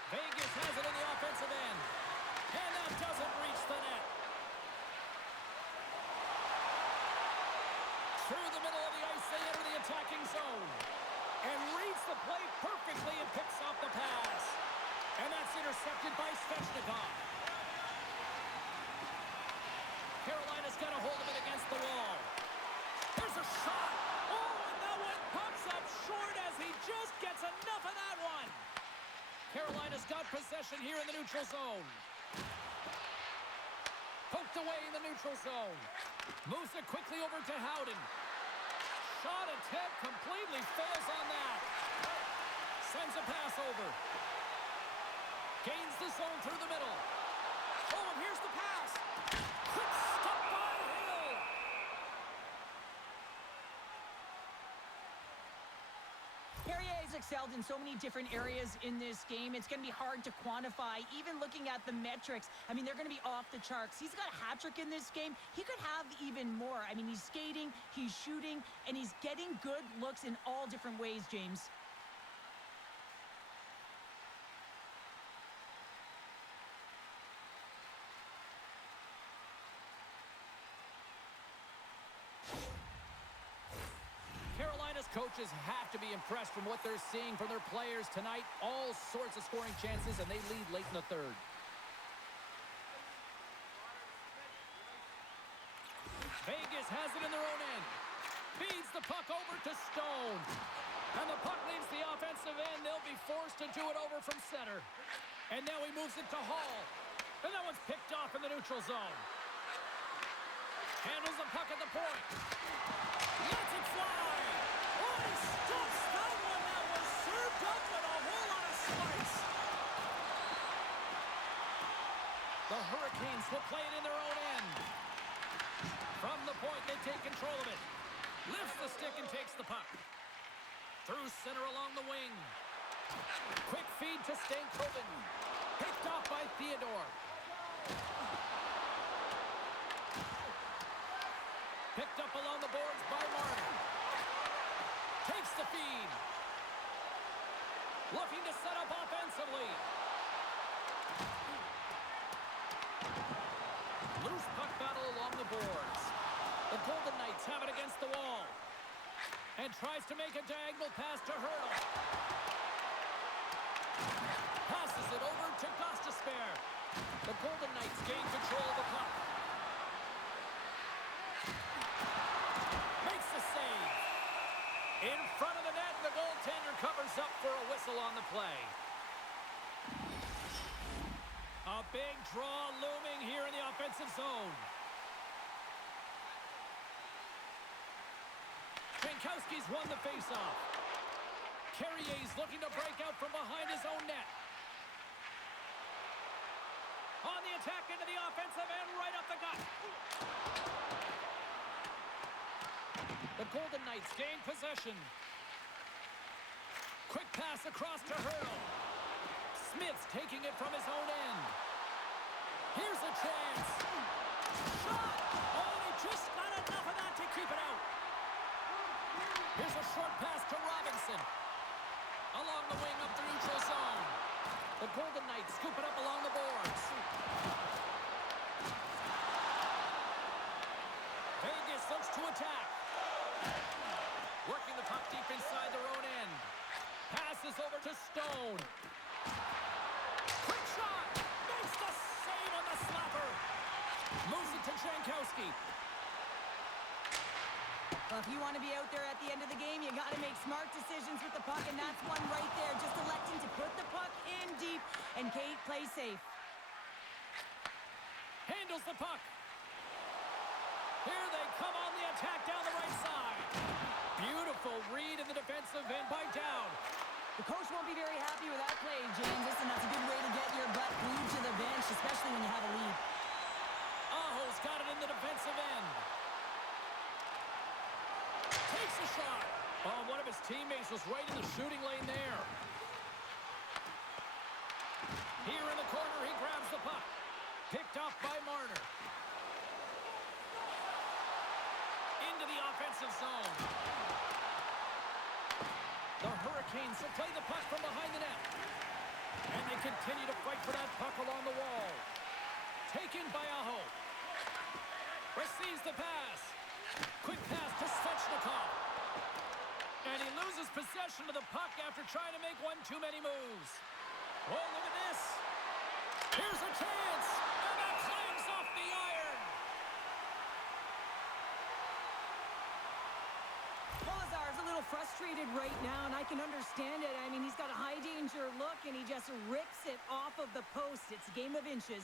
Vegas has it in the offensive end. And that doesn't reach the net. Through the middle of the ice, they enter the attacking zone. And reads the play perfectly and picks off the pass. And that's intercepted by Svechnikov. Carolina's got a hold of it against the wall. There's a shot. Oh, and that one pops up short as he just gets enough of that one. Carolina's got possession here in the neutral zone. Poked away in the neutral zone. Moves it quickly over to Howden. Shot attempt completely fails on that. Sends a pass over. Gains the zone through the middle. Oh, and here's the pass. Quick stop by Hill. Carrier's excelled in so many different areas in this game. It's going to be hard to quantify, even looking at the metrics. I mean, they're going to be off the charts. He's got a hat trick in this game. He could have even more. I mean, he's skating, he's shooting, and he's getting good looks in all different ways, James. Carolina's coaches have to be impressed from what they're seeing from their players tonight. All sorts of scoring chances, and they lead late in the third. Vegas has it in their own end. Feeds the puck over to Stone. And the puck leaves the offensive end. They'll be forced to do it over from center. And now he moves it to Hall. And that one's picked off in the neutral zone. Handles the puck at the point. Lets it fly. Oh, he stops that one. That was served up with a whole lot of spice. The Hurricanes will play it in their own end. From the point, they take control of it. Lifts the stick and takes the puck. Through center along the wing. Quick feed to Stankoven. Picked off by Theodore. Picked up along the boards by Martin. Takes the feed. Looking to set up offensively. Loose puck battle along the boards. The Golden Knights have it against the wall. And tries to make a diagonal pass to Hurdle. Passes it over to Gostisbehere. The Golden Knights gain control of the puck. Makes the save. In front of the net, the goaltender covers up for a whistle on the play. A big draw looming here in the offensive zone. Jankowski's won the faceoff. Carrier's looking to break out from behind his own net. On the attack into the offensive end, right up the gut. The Golden Knights gain possession. Quick pass across to Hurdle. Smith's taking it from his own end. Here's a chance. Shot! Oh, he just got enough of that to keep it out. Here's a short pass to Robinson. Along the wing up the neutral zone. The Golden Knights scoop it up along the boards. Vegas looks to attack. Working the puck deep inside their own end. Passes over to Stone. Quick shot! Makes the save on the slapper. Moves it to Jankowski. Well, if you want to be out there at the end of the game, you got to make smart decisions with the puck, and that's one right there. Just electing to put the puck in deep and Kate play safe. Handles the puck. Here they come on the attack down the right side. Beautiful read in the defensive end by Dowd. The coach won't be very happy with that play, James. Listen, that's a good way to get your butt glued to the bench, especially when you have a lead. Aho's got it in the defensive end. Takes a shot. Oh, one of his teammates was right in the shooting lane there. Here in the corner, he grabs the puck. Picked off by Marner. Into the offensive zone. The Hurricanes will play the puck from behind the net. And they continue to fight for that puck along the wall. Taken by Aho. Receives the pass. Quick pass to Svechnikov. And he loses possession of the puck after trying to make one too many moves. Oh, look at this. Here's a chance. And that clangs off the iron. Polazar's a little frustrated right now, and I can understand it. I mean, he's got a high-danger look, and he just rips it off of the post. It's a game of inches.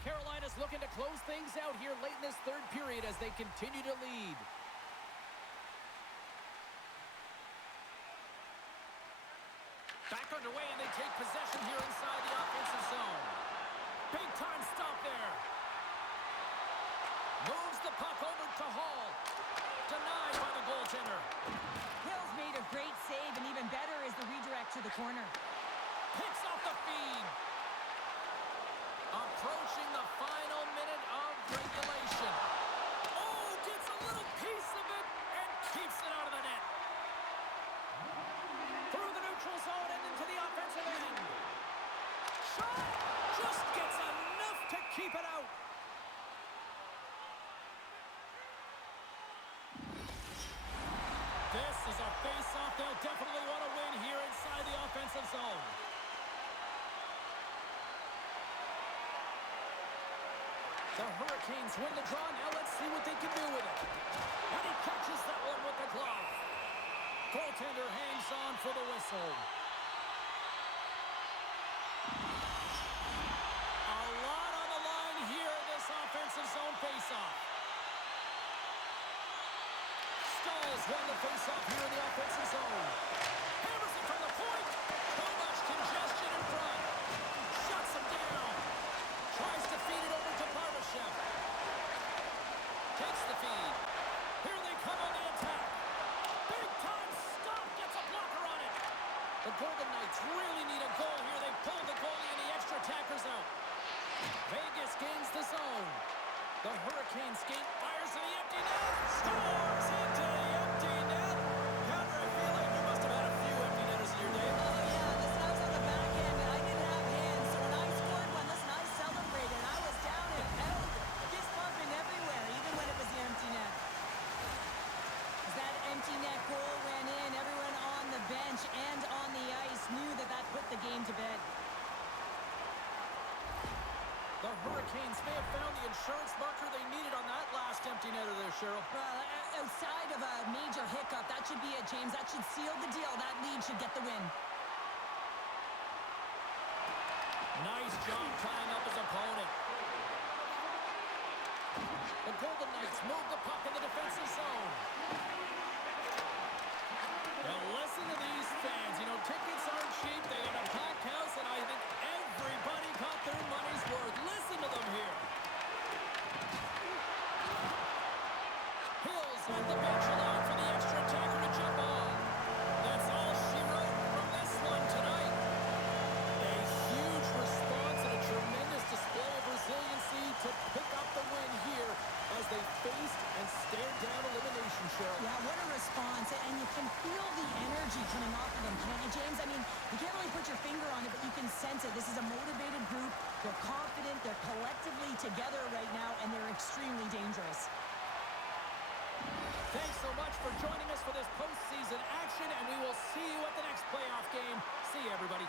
Carolina's looking to close things out here late in this third period as they continue to lead. Back underway, and they take possession here inside the offensive zone. Big time stop there. Moves the puck over to Hall. Denied by the goaltender. Hill's made a great save, and even better is the redirect to the corner. Picks off the feed. Approaching the final minute of regulation. Oh, gets a little piece of it and keeps it out of the net. Through the neutral zone and into the offensive end. Shot! Just gets enough to keep it out. This is a face-off they'll definitely want to win here inside the offensive zone. The Hurricanes win the draw. Now let's see what they can do with it. And he catches that one with the glove. Goaltender hangs on for the whistle. A lot on the line here in this offensive zone faceoff. Stalls won the faceoff here in the offensive zone. Hammers it from the point. Too much congestion in front. Shuts him down. Tries to feed it over to Barbashev. Takes the feed. Here they come on the attack. Big time stop. Gets a blocker on it. The Golden Knights really need a goal here. They pulled the goalie and the extra attackers out. Vegas gains the zone. The Hurricanes skate, fires to the empty net. Scores into the empty net. Hunter, I feel like you must have had a few empty netters in your day. Oh, yeah, listen, I was on the back end, and I didn't have hands, so when I scored one, listen, I celebrated. I was down and out, fist pumping everywhere, even when it was the empty net. As that empty net goal went in, everyone on the bench and on the ice knew that that put the game to bed. The Hurricanes may have found the insurance marker they needed on that last empty netter there, Cheryl. Well, outside of a major hiccup, that should be it, James. That should seal the deal. That lead should get the win. Nice job tying up his opponent. The Golden Knights move the puck in the defensive zone. Now listen to these fans. You know, tickets aren't cheap. They got a packed house, and I think everybody got their money's worth. Listen to them here. Hills on the bench allowed for the extra attacker to jump on. That's all she wrote from this one tonight. A huge response and a tremendous display of resiliency to pick up the win here as they faced and stared down elimination, Cheryl. Yeah, what a response. And you can feel the energy coming off of them, can't you, James? I mean, you can't really put your finger on it, but you can sense it. This is a motivated group. They're confident. They're collectively together right now, and they're extremely dangerous. Thanks so much for joining us for this postseason action, and we will see you at the next playoff game. See you, everybody.